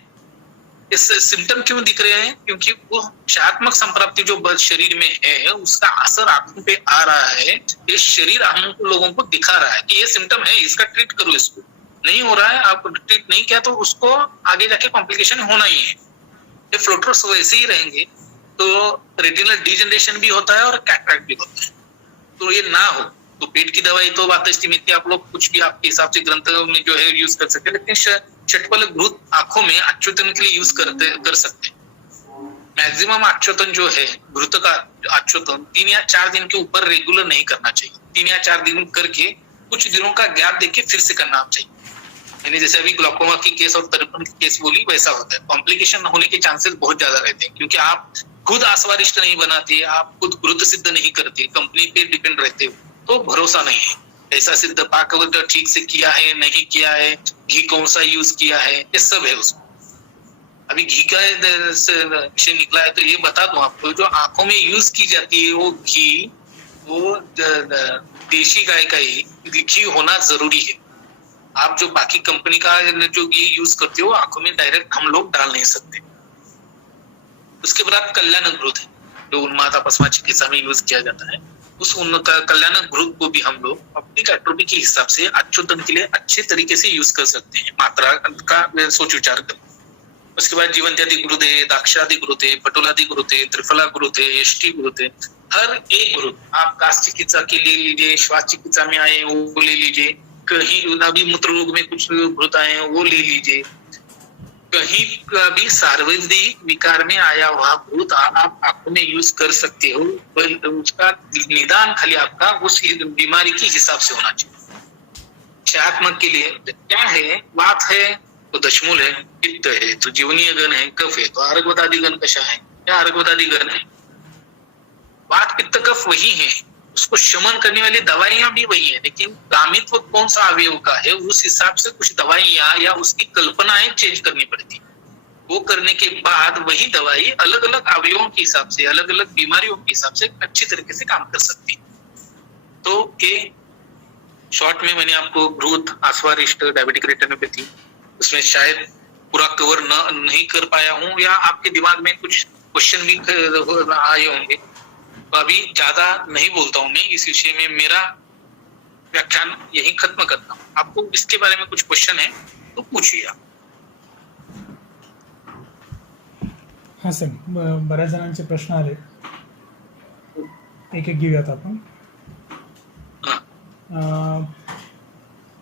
इस सिम्टम क्यों दिख रहे हैं? क्योंकि वो क्षयात्मक संप्राप्ति जो शरीर में है उसका असर आंखों पे आ रहा है। ये शरीर हम लोगों को दिखा रहा है कि ये सिम्टम है, इसका ट्रीट करो। इसको नहीं हो रहा है, आप ट्रीट नहीं किया तो उसको आगे जाके कॉम्प्लिकेशन होना ही है। ये फ्लोटर्स वैसे ही रहेंगे तो रेटिनल डिजनरेशन भी होता है और कैटरैक्ट भी होता है। तो ये ना हो तो पेट की दवाई तो वातज तिमिर की आप लोग कुछ भी आपके हिसाब से ग्रंथ में जो है यूज कर सकते हैं, लेकिन षटपल घृत आंखों में अच्युतन के लिए यूज कर सकते हैं। मैक्सिमम अच्युतन जो है, घृत का अच्युतन 3 या 4 दिन के ऊपर रेगुलर नहीं करना चाहिए। 3 या 4 दिन करके कुछ दिनों का गैप देके फिर से करना चाहिए। यानी जैसे अभी ग्लूकोमा की केस और तर्पण की केस बोली, वैसा होता है। कॉम्प्लिकेशन होने के चांसेस बहुत ज्यादा रहते हैं, क्योंकि आप खुद आस्वारिष्ट नहीं बनाते, आप खुद घृत सिद्ध नहीं करते, कंपनी पे डिपेंड रहते हो, तो भरोसा नहीं है। ऐसा सिद्ध पाक ठीक से किया है नहीं किया है, घी कौन सा यूज किया है, ये सब है उसमें। अभी घी का विषय निकला है तो ये बता दूं आपको, जो आंखों में यूज की जाती है वो घी, वो देशी गाय का ही घी होना जरूरी है। आप जो बाकी कंपनी का जो घी यूज करते हो आंखों में डायरेक्ट हम लोग डाल नहीं सकते। उसके बाद कल्याण घृत है जो उन्माद अपस्मार चिकित्सा में यूज किया जाता है, उस कल्याण घृत को भी हम लोग ऑप्टिक एट्रोपी के हिसाब से अच्युतन के लिए अच्छे तरीके से यूज कर सकते हैं, मात्रा का सोच विचार कर। उसके बाद जीवंत्यादि घृत है, दाक्षादि घृत है, पटोलादि घृत है, त्रिफला घृत है, यष्टि घृत है। हर एक घृत आप कास्ट चिकित्सा के लिए लीजिए, श्वास चिकित्सा में आए वो ले लीजिए, कहीं अभी मूत्र रोग में कुछ घृत आए हैं वो ले लीजिए, कहीं का भी सार्वजनिक विकार में आया हुआ घृत आप आंखों में यूज कर सकते हो। उसका निदान खाली आपका उस बीमारी के हिसाब से होना चाहिए। क्षयात्मक के लिए क्या है, वात है तो दशमूल है, पित्त है तो जीवनीय गण है, कफ है तो आरगवदादि गण कषा है या आरगवदादि गण है। वात पित्त कफ वही है, उसको शमन करने वाली दवाइयां भी वही है, लेकिन दामित्व कौन सा अवयव का है उस हिसाब से कुछ दवाइयां या उसकी कल्पनाएं चेंज करनी पड़ती। वो करने के बाद वही दवाई अलग अलग अवयवों के हिसाब से, अलग अलग बीमारियों के हिसाब से अच्छी तरीके से काम कर सकती। तो ये शॉर्ट में मैंने आपको घृत, आस्वारिष्ट, डायबिटिक रेटिनोपैथी, उसमें शायद पूरा कवर नहीं कर पाया हूँ या आपके दिमाग में कुछ क्वेश्चन भी आए होंगे, तो अभी ज्यादा नहीं बोलता हूँ मैं इस विषय में, मेरा व्याख्यान यही खत्म करता हूँ। आपको इसके बारे में कुछ क्वेश्चन है तो पूछिए आप। हा सर, बऱ्याच जणांचे प्रश्न आले, एक एक घेऊयात आपण।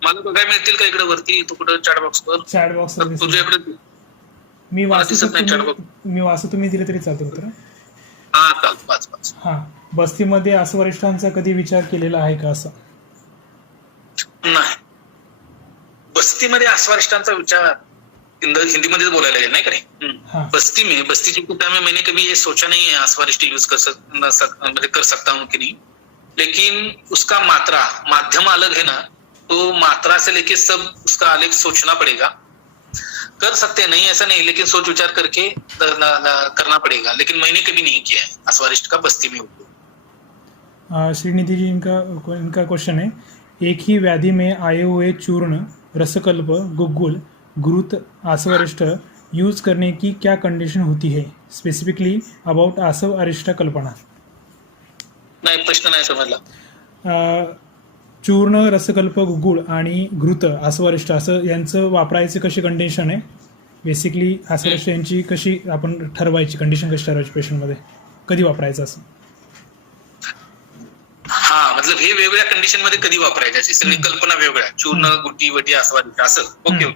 मला बघायला मिळतील का इकडे वरती, तो कुठं चॅट बॉक्सवर? चॅट बॉक्सवर तुझ्याकडे मी वाचू, तुम्ही दिले तरी चालतं उत्तर। हा चालतं, वाच। हा, बस्तीमध्ये आस्वारिष्टांचा कधी विचार केलेला आहे का असं? नाही, बस्तीमध्ये आस्वारिष्टांचा विचार हिंदी में बोला नहीं करें। हाँ। बस्ती चिकित्सा में मैंने कभी ये सोचा नहीं है आस्वारिष्ट यूज कर सकता हूँ कि नहीं, लेकिन उसका माध्यम अलग है ना, तो मात्रा से लेके सब उसका अलग सोचना पड़ेगा। कर सकते हैं, नहीं ऐसा नहीं, लेकिन सोच विचार करके करना पड़ेगा। लेकिन मैंने कभी नहीं किया है आस्वारिष्ट का बस्ती में उपयोग। श्रीनिधि जी, इनका क्वेश्चन है, एक ही व्याधि में आए हुए चूर्ण, रसकल्प, गुग्गुल, घृत, आस्वारिष्ट यूज करने की क्या कंडीशन होती है, स्पेसिफिकली अबाउट आस्वारिष्ट कल्पना? नाही, प्रश्न नाही समजला। चूर्ण, रसकल्प, गुग्गुळ आणि घृत, आस्वारिष्ट असं यांचं वापरायचं कशी कंडिशन आहे, बेसिकली आस्वारिष्ट यांची कशी आपण ठरवायची, कंडिशन कशी ठरवायची पेशंटमध्ये, कधी वापरायचं असं? हा, मतलब हे वेगवेगळ्या कंडिशन मध्ये कधी वापरायचं, सगळी कल्पना वेगळ्या, चूर्ण, गुटी, वटी, आस्वारिष्ट असं। ओके,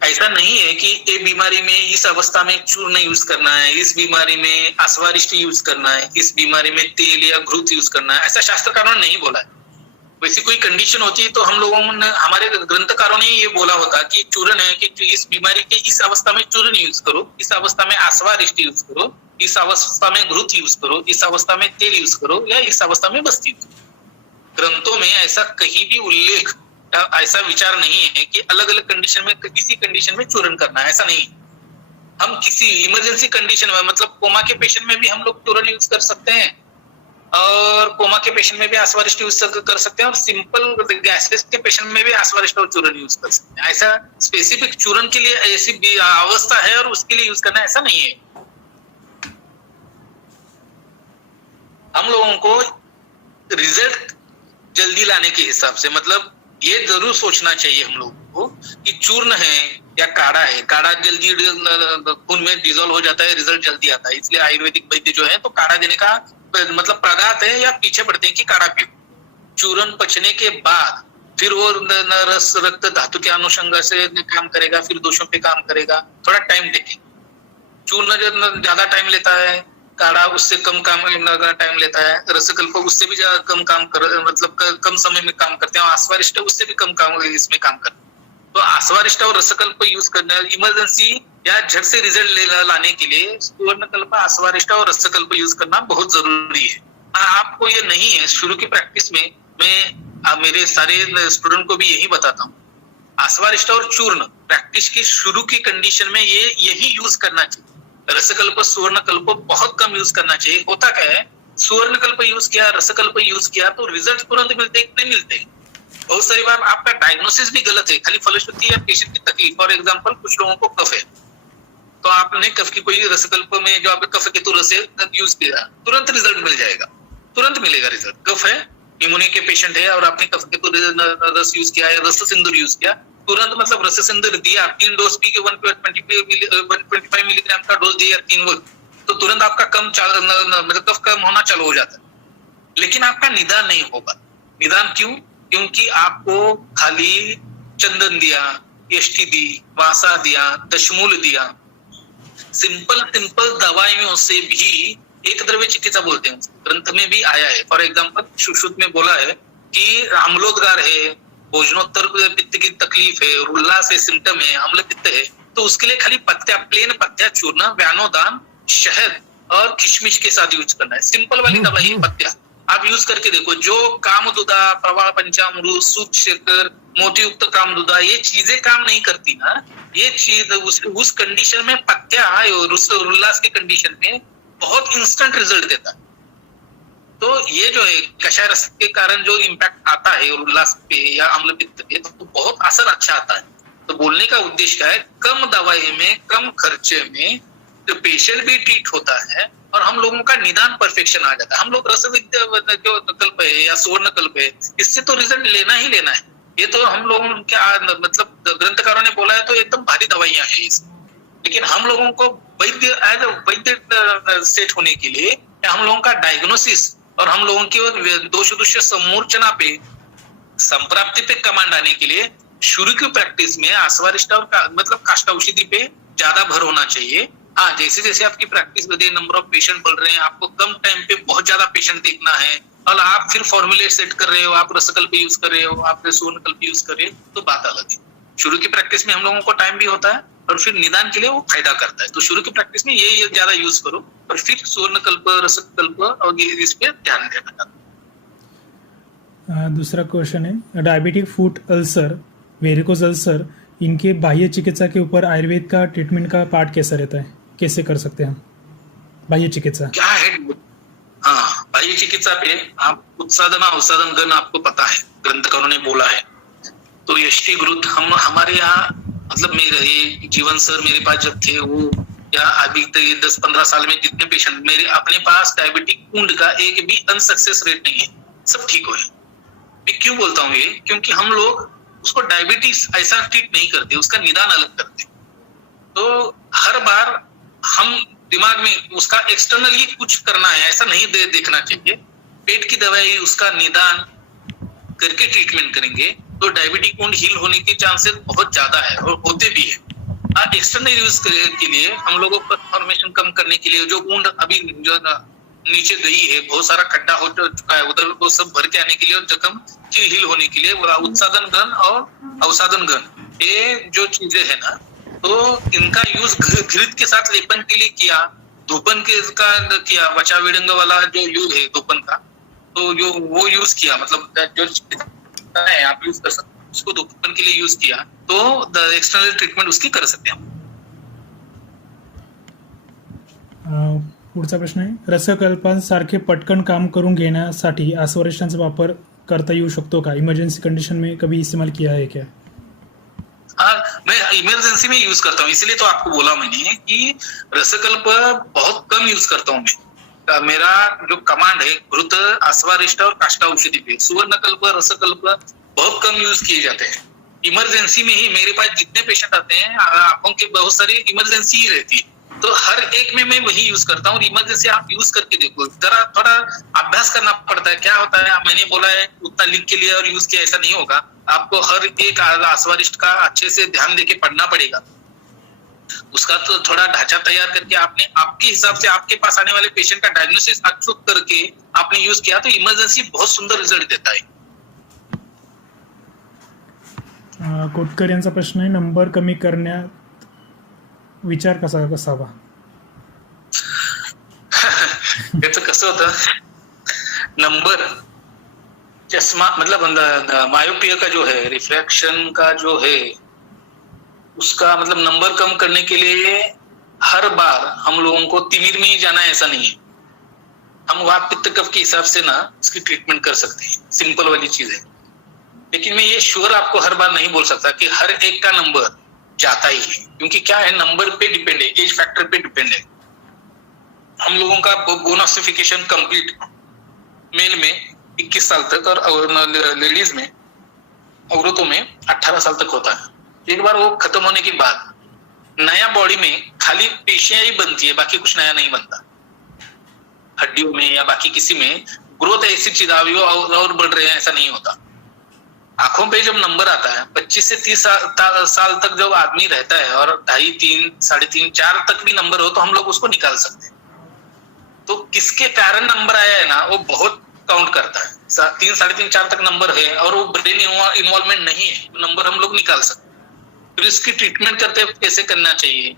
ऐसा नहीं है कि ये बीमारी में इस अवस्था में चूर्ण यूज करना है, इस बीमारी में आस्वारिष्ट यूज करना है, इस बीमारी में तेल या घृत यूज करना है, ऐसा शास्त्रकारों ने नहीं बोला है। वैसी कोई कंडीशन होती है तो हम लोगों ने, हमारे ग्रंथकारों ने ये बोला होता कि चूर्ण है कि इस बीमारी के इस अवस्था में चूर्ण यूज करो, इस अवस्था में आस्वारिष्ट यूज करो, इस अवस्था में घृत यूज करो, इस अवस्था में तेल यूज करो या इस अवस्था में बस्ती यूज करो। ग्रंथों में ऐसा कहीं भी उल्लेख, ऐसा विचार नहीं है कि अलग अलग कंडीशन में किसी कंडीशन में चूर्ण करना है, ऐसा नहीं। हम किसी इमरजेंसी कंडीशन में, मतलब कोमा के पेशेंट में भी हम लोग चूर्ण यूज कर सकते हैं और कोमा के पेशेंट में भी आस्वारिष्ट यूज कर सकते हैं और सिंपल गैसेस के पेशेंट में भी आस्वारिष्ट और चूर्ण यूज कर सकते हैं। ऐसा स्पेसिफिक चूर्ण के लिए ऐसी अवस्था है और उसके लिए यूज करना ऐसा नहीं है। हम लोगों को रिजल्ट जल्दी लाने के हिसाब से, मतलब ये जरूर सोचना चाहिए हम लोगों को कि चूर्ण है या काढ़ा है, काढ़ा जल्दी खून में डिजोल्व हो जाता है, रिजल्ट जल्दी आता है, इसलिए आयुर्वेदिक वैद्य जो है तो काढ़ा देने का मतलब प्रघात है या पीछे पड़ते हैं कि काढ़ा पियो। चूर्ण पचने के बाद फिर वो रस रक्त धातु के अनुषंग से काम करेगा, फिर दोषों पे काम करेगा, थोड़ा टाइम लेके। चूर्ण जो ज्यादा टाइम लेता है, काढ़ा उससे कम टाइम लेता है, रसकल्प उससे भी ज्यादा कम काम मतलब कम समय में काम करते हैं, आस्वारिष्ट उससे भी कम काम इसमें काम करते हैं। तो आस्वारिष्टा और रसकल्प यूज करना इमरजेंसी या झट से रिजल्ट लाने के लिए सुवर्णकल्प, आस्वारिष्टा और रसकल्प यूज करना बहुत जरूरी है। आपको ये नहीं है, शुरू की प्रैक्टिस में मैं मेरे सारे स्टूडेंट को भी यही बताता हूँ, आस्वारिष्टा और चूर्ण प्रैक्टिस की शुरू की कंडीशन में यही यूज करना चाहिए। रसकल्प, सुवर्णकल्प बहुत कम यूज करना चाहिए। होता क्या है, सुवर्णकल्प यूज किया, रसकल्प यूज किया तो रिजल्ट तुरंत मिलते नहीं मिलते। बहुत सारी बार आपका डायग्नोसिस भी गलत है, खाली फलश्रुति या पेशेंट की तकलीफ। फॉर एग्जांपल कुछ लोगों को कफ है, तो आपने कफ की कोई रसकल्प में जो आपने कफ केतु रस यूज किया, तुरंत रिजल्ट मिल जाएगा, तुरंत मिलेगा रिजल्ट। कफ है, निमोनिया के पेशेंट है और आपने कफ केतु रस यूज किया या रस सिंदूर यूज किया, तुरंत मतलब रस सिंदूर दिया, 3 डोज पी के 125 मिलीग्राम का डोज दिया 3 वक्त, तो तुरंत आपका मतलब कफ कम होना चालू हो जाता है। लेकिन आपका निदान नहीं होगा। निदान क्यों? क्योंकि आपको खाली चंदन दिया, यष्टि दी, वासा दिया, दशमूल दिया, सिंपल दवाइयों से भी एक द्रव्य चिकित्सा बोलते हैं, ग्रंथ में भी आया है। फॉर एग्जांपल सुश्रुत में बोला है कि अम्लोदगार है, भोजनोत्तर पित्त की तकलीफ है, उल्लास है, सिम्टम है, अम्ल पित्त है, तो उसके लिए खाली पत्या, प्लेन पत्या चूर्ण, व्यानोदान, शहद और किशमिश के साथ यूज करना है। सिंपल वाली दवाई पत्या आप यूज करके देखो। जो कामदुदा, प्रवाह पंचामृत, सूक्ष्म शेखर, मोतीयुक्त कामदुदा, ये चीजें काम नहीं करती ना, ये चीज उस कंडीशन में पत्या और उल्लास की कंडीशन में बहुत इंस्टेंट रिजल्ट देता है। तो ये जो है कषाय रस के कारण जो इम्पैक्ट आता है उल्लास पे या अम्ल पित्त पे, तो बहुत असर अच्छा आता है। तो बोलने का उद्देश्य क्या है, कम दवाई में, कम खर्चे में तो पेशेंट भी ट्रीट होता है और हम लोगों का निदान परफेक्शन आ जाता है। हम लोग रस विद्या जो कल्प है या सुवर्ण कल्प है, इससे तो रिजल्ट लेना ही लेना है। ये तो हम लोगों क्या मतलब ग्रंथकारों ने बोला है तो एकदम भारी दवाइयां हैं इसमें। लेकिन हम लोगों को वैद्य सेट होने के लिए हम लोगों का डायग्नोसिस और हम लोगों की दोष सम्मूर्छना पे, संप्राप्ति पे कमांड आने के लिए शुरू की प्रैक्टिस में आस्वारिष्टा और मतलब काष्ठा औषधि पे ज्यादा भर होना चाहिए। हाँ, जैसे जैसे आपकी प्रैक्टिस बढ़े, नंबर ऑफ पेशेंट बढ़ रहे हैं, आपको कम टाइम पे बहुत ज्यादा पेशेंट देखना है और आप फिर फॉर्मुलेट सेट कर रहे हो, आप रसकल्प यूज कर रहे हो, आप सुवर्णकल्प यूज कर रहे हो, तो बात अलग है। शुरू की प्रैक्टिस में हम लोगों को टाइम भी होता है और फिर निदान के लिए वो फायदा करता है। तो शुरू की प्रैक्टिस में ये ज्यादा यूज करो और फिर सुवर्णकल्प, रसकल्प और इस पे ध्यान देना। दूसरा क्वेश्चन है, diabetic foot ulcer, varicose ulcer, इनके बाह्य चिकित्सा के ऊपर आयुर्वेद का ट्रीटमेंट का पार्ट कैसा रहता है, कैसे कर सकते हैं हम बाह्य चिकित्सा? क्या है? हाँ, बाह्य चिकित्सा पे आप उत्सादन गण आपको पता है, ग्रंथकारों ने बोला है। तो यष्टि गुरुत हम हमारे यहाँ मतलब मेरे जीवन सर मेरे पास जब थे वो, या अभी तक 10-15 साल में जितने पेशेंट मेरे अपने पास डायबिटिक कुंड का एक भी अनसक्सेस रेट नहीं है, सब ठीक हुए। मैं क्यों बोलता हूँ ये? क्योंकि हम लोग उसको डायबिटीज ऐसा ट्रीट नहीं करते, उसका निदान अलग करते। तो हर बार हम दिमाग में उसका एक्सटर्नली कुछ करना है ऐसा नहीं देखना चाहिए। पेट की दवाई उसका निदान करके ट्रीटमेंट करेंगे तो डायबिटिक वुंड हील होने के चांसेस बहुत ज्यादा है और होते भी है। एक्सटर्नल यूज के लिए हम लोगों को फॉर्मेशन कम करने के लिए जो वुंड अभी जो नीचे गई है, बहुत सारा खड्डा हो चुका है, उधर वो सब भर के आने के लिए और जख्म हील होने के लिए उत्सादन गण और अवसादन गण, ये जो चीजें है ना, तो इनका यूज घृत के साथ लेपन के लिए किया, धूपन के का किया, वचा विडंग वाला जो यूज है धूपन का, तो जो वो यूज किया, मतलब जो है आप यूज कर सकते हैं, उसको धूपन के लिए यूज किया तो एक्सटर्नल ट्रीटमेंट उसकी कर सकते हैं। पुढचा प्रश्न आहे, रसकल्पांसारखे पटकन काम करून घेण्यासाठी आस्वारिष्टांचा वापर करता येऊ शकतो का? इमरजेंसी कंडीशन में कभी इस्तेमाल किया है क्या? हाँ, मैं इमरजेंसी में यूज करता हूँ, इसलिए तो आपको बोला मैंने कि रसकल्प बहुत कम यूज करता हूँ मैं। मेरा जो कमांड है घृत, आस्वारिष्टा और काष्ठा औषधि पे, सुवर्णकल्प, रसकल्प बहुत कम यूज किए जाते हैं। इमरजेंसी में ही मेरे पास जितने पेशेंट आते हैं, आंखों के बहुत सारी इमरजेंसी ही रहती है, तो हर एक में मैं वही यूज करता हूँ। इमरजेंसी आप यूज करके देखो, जरा थोड़ा अभ्यास करना पड़ता है। क्या होता है, मैंने बोला है उतना लिख के लिया और यूज किया ऐसा नहीं होगा, आपको हर एक आस्वारिष्ट का अच्छे से ध्यान देके पढ़ना पड़ेगा। उसका तो थोड़ा ढांचा तैयार करके आपने आपके हिसाब से आपके पास आने वाले पेशेंट का डायग्नोसिस अचूक करके आपने यूज किया तो इमरजेंसी बहुत सुंदर रिजल्ट देता है। कोटकर यांचा प्रश्न आहे, नंबर कमी करण्यात विचार कसा असावा? त्याचं कसं होतं, नंबर चश्मा मतलब मायोपिया का जो है, रिफ्रैक्शन का जो है, उसका मतलब नंबर कम करने के लिए हर बार हम लोगों को तिमिर में ही जाना है ऐसा नहीं है। हम वात पित्त कफ के हिसाब से ना इसकी ट्रीटमेंट कर सकते हैं, सिंपल वाली चीज है। लेकिन मैं ये श्योर आपको हर बार नहीं बोल सकता कि हर एक का नंबर जाता ही है, क्योंकि क्या है, नंबर पे डिपेंड है, एज फैक्टर पे डिपेंड है। हम लोगों का बोन ऑसिफिकेशन कंप्लीट मेल में 21 साल तक और लेडीज में, औरतों में 18 साल तक होता है। एक बार वो खत्म होने के बाद नया बॉडी में खाली पेशियां ही बनती है, बाकी कुछ नया नहीं बनता। हड्डियों में या बाकी किसी में ग्रोथ ऐसी चीज और बढ़ रहे हैं ऐसा नहीं होता। आंखों पे जब नंबर आता है 25 से 30 साल तक जब आदमी रहता है और 2.5, 3, 3.5, 4 तक भी नंबर हो तो हम लोग उसको निकाल सकते हैं। तो किसके कारण नंबर आया है ना, वो बहुत काउंट करता है। 3, 3.5, 4 तक नंबर है और वो ब्रेन इन्वॉल्वमेंट नहीं है, तो नंबर हम लोग निकाल सकते हैं। फिर इसकी ट्रीटमेंट करते हैं कैसे करना चाहिए।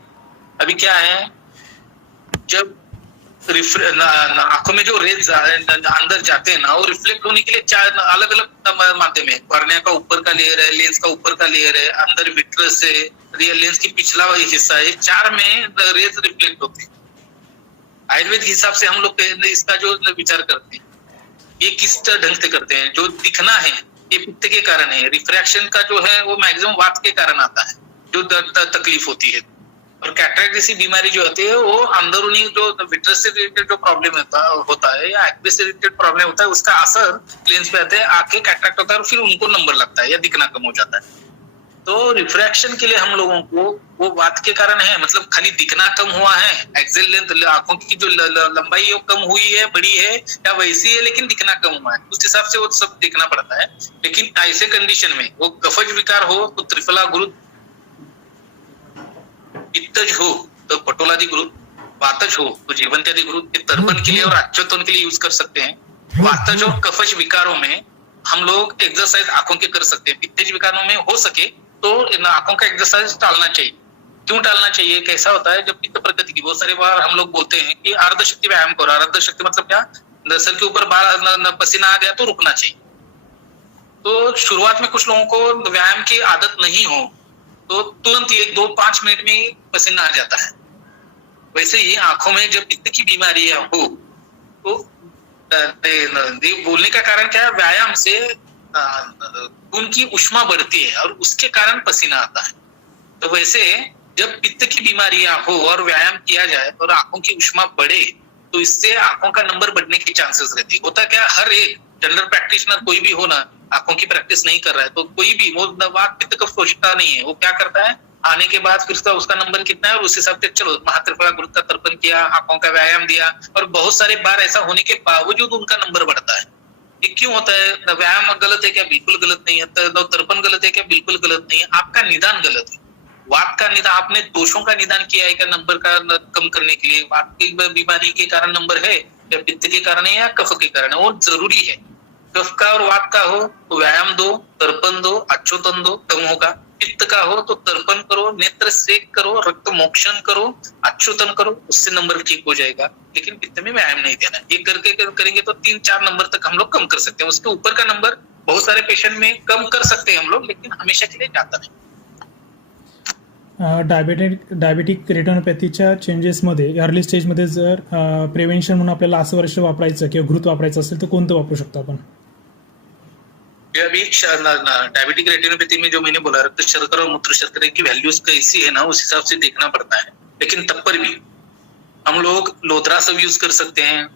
अभी क्या है, जब आंखों में जो रेज अंदर जाते हैं ना, वो रिफ्लेक्ट होने के लिए 4 अलग अलग माध्यम है। कॉर्निया का ऊपर का लेयर है, लेंस का ऊपर का लेयर है, अंदर विट्रस है, रियल लेंस की पिछला हिस्सा है, 4 में रेज रिफ्लेक्ट होते हैं। आयुर्वेद के हिसाब से हम लोग इसका जो विचार करते हैं, ये किस ढंग से करते हैं, जो दिखना है ये पित्त के कारण है, रिफ्रैक्शन का जो है वो मैक्सिमम वात के कारण आता है, जो तकलीफ होती है। और कैटरेक्ट जैसी बीमारी जो होती है वो अंदरूनी जो विट्रस से रिलेटेड जो प्रॉब्लम होता है या एक्ने से रिलेटेड प्रॉब्लम होता है, उसका असर लेंस पे आता है, आंखें कैटरेक्ट होता है और फिर उनको नंबर लगता है या दिखना कम हो जाता है। तो रिफ्रैक्शन के लिए हम लोगों को वो वात के कारण है, मतलब खाली दिखना कम हुआ है, एक्सेल लेंथ आंखों की जो लंबाई है वो कम हुई है, बड़ी है या वैसी है, लेकिन दिखना कम हुआ है, उस हिसाब से वो सब देखना पड़ता है। लेकिन ऐसे कंडीशन में वो कफज विकार हो तो त्रिफला गुरुत, पित्तज हो तो पटोलादि गुरुत, वातज हो तो जीवंत्यादि गुरुत, ये तर्पण के लिए और आच्योतन के लिए यूज कर सकते हैं। वातज और कफज विकारों में हम लोग एक्सरसाइज आंखों के कर सकते हैं। पित्तज विकारों में हो सके तो आंखों का एक्सरसाइज टालना चाहिए। क्यों टालना चाहिए, कैसा होता है, जब पित्त प्रकृति की बहुत सारे बार हम लोग बोलते हैं कि अर्ध शक्ति व्यायाम करो। अर्ध शक्ति मतलब क्या, सर के ऊपर बाल पसीना आ गया तो रुकना चाहिए। तो शुरुआत में कुछ लोगों को व्यायाम की आदत नहीं हो तो तुरंत 1, 2, 5 मिनट में पसीना आ जाता है। वैसे ही आंखों में जब पित्त की बीमारियां हो तो बोलने का कारण क्या है, व्यायाम से खून की ऊष्मा बढ़ती है और उसके कारण पसीना आता है। तो वैसे जब पित्त की बीमारियां हो और व्यायाम किया जाए और आंखों की ऊष्मा बढ़े तो इससे आंखों का नंबर बढ़ने के चांसेस रहते हैं। होता क्या, हर एक जनरल प्रैक्टिशनर कोई भी हो ना, आंखों की प्रैक्टिस नहीं कर रहा है तो कोई भी वो वात पित्त कफ सोचता नहीं है। वो क्या करता है, आने के बाद फिर उसका नंबर कितना है और उस हिसाब से चलो महात्रिफला गुरुत का तर्पण किया, आंखों का व्यायाम दिया, और बहुत सारे बार ऐसा होने के बावजूद उनका नंबर बढ़ता है। ये क्यों होता है, व्यायाम गलत है क्या, बिल्कुल गलत नहीं है। तर्पण गलत है क्या, बिल्कुल गलत नहीं है। आपका निदान गलत है। वात का निदान, आपने दोषों का निदान किया है क्या नंबर का कम करने के लिए, वात की बीमारी के कारण नंबर है या पित्त के कारण है या कफ के कारण है, वो जरूरी है। कफ का और वात का हो तो व्यायाम दो, तर्पण दो, अच्युतन दो, कम होगा। पित्त का हो तो तर्पण करो, नेत्र सेक करो, रक्त मोक्षण करो, अच्युतन करो, उससे नंबर ठीक हो जाएगा। लेकिन पित्त में व्यायाम नहीं देना। ये करेंगे तो 3-4 नंबर तक हम लोग कम कर सकते हैं। उसके ऊपर का नंबर बहुत सारे पेशेंट में कम कर सकते हैं हम लोग, लेकिन हमेशा के लिए जाता नहीं। डायबेटिक रेटिनोपॅथीच्या चेंजेसमध्ये अर्ली स्टेजमध्ये जर प्रिव्हेन्शन म्हणून आपल्याला असं वर्ष वापरायचं किंवा घृत वापरायचं असेल तर कोणतं वापरू शकतो आपण? अभी डायबिटिक रेटिनोपैथी में जो मैंने बोला, रक्त शर्करा और मूत्र शर्करा की वैल्यूज कैसी है ना, उस हिसाब से देखना पड़ता है। लेकिन तब पर भी हम लोग लोद्रा सब यूज कर सकते हैं,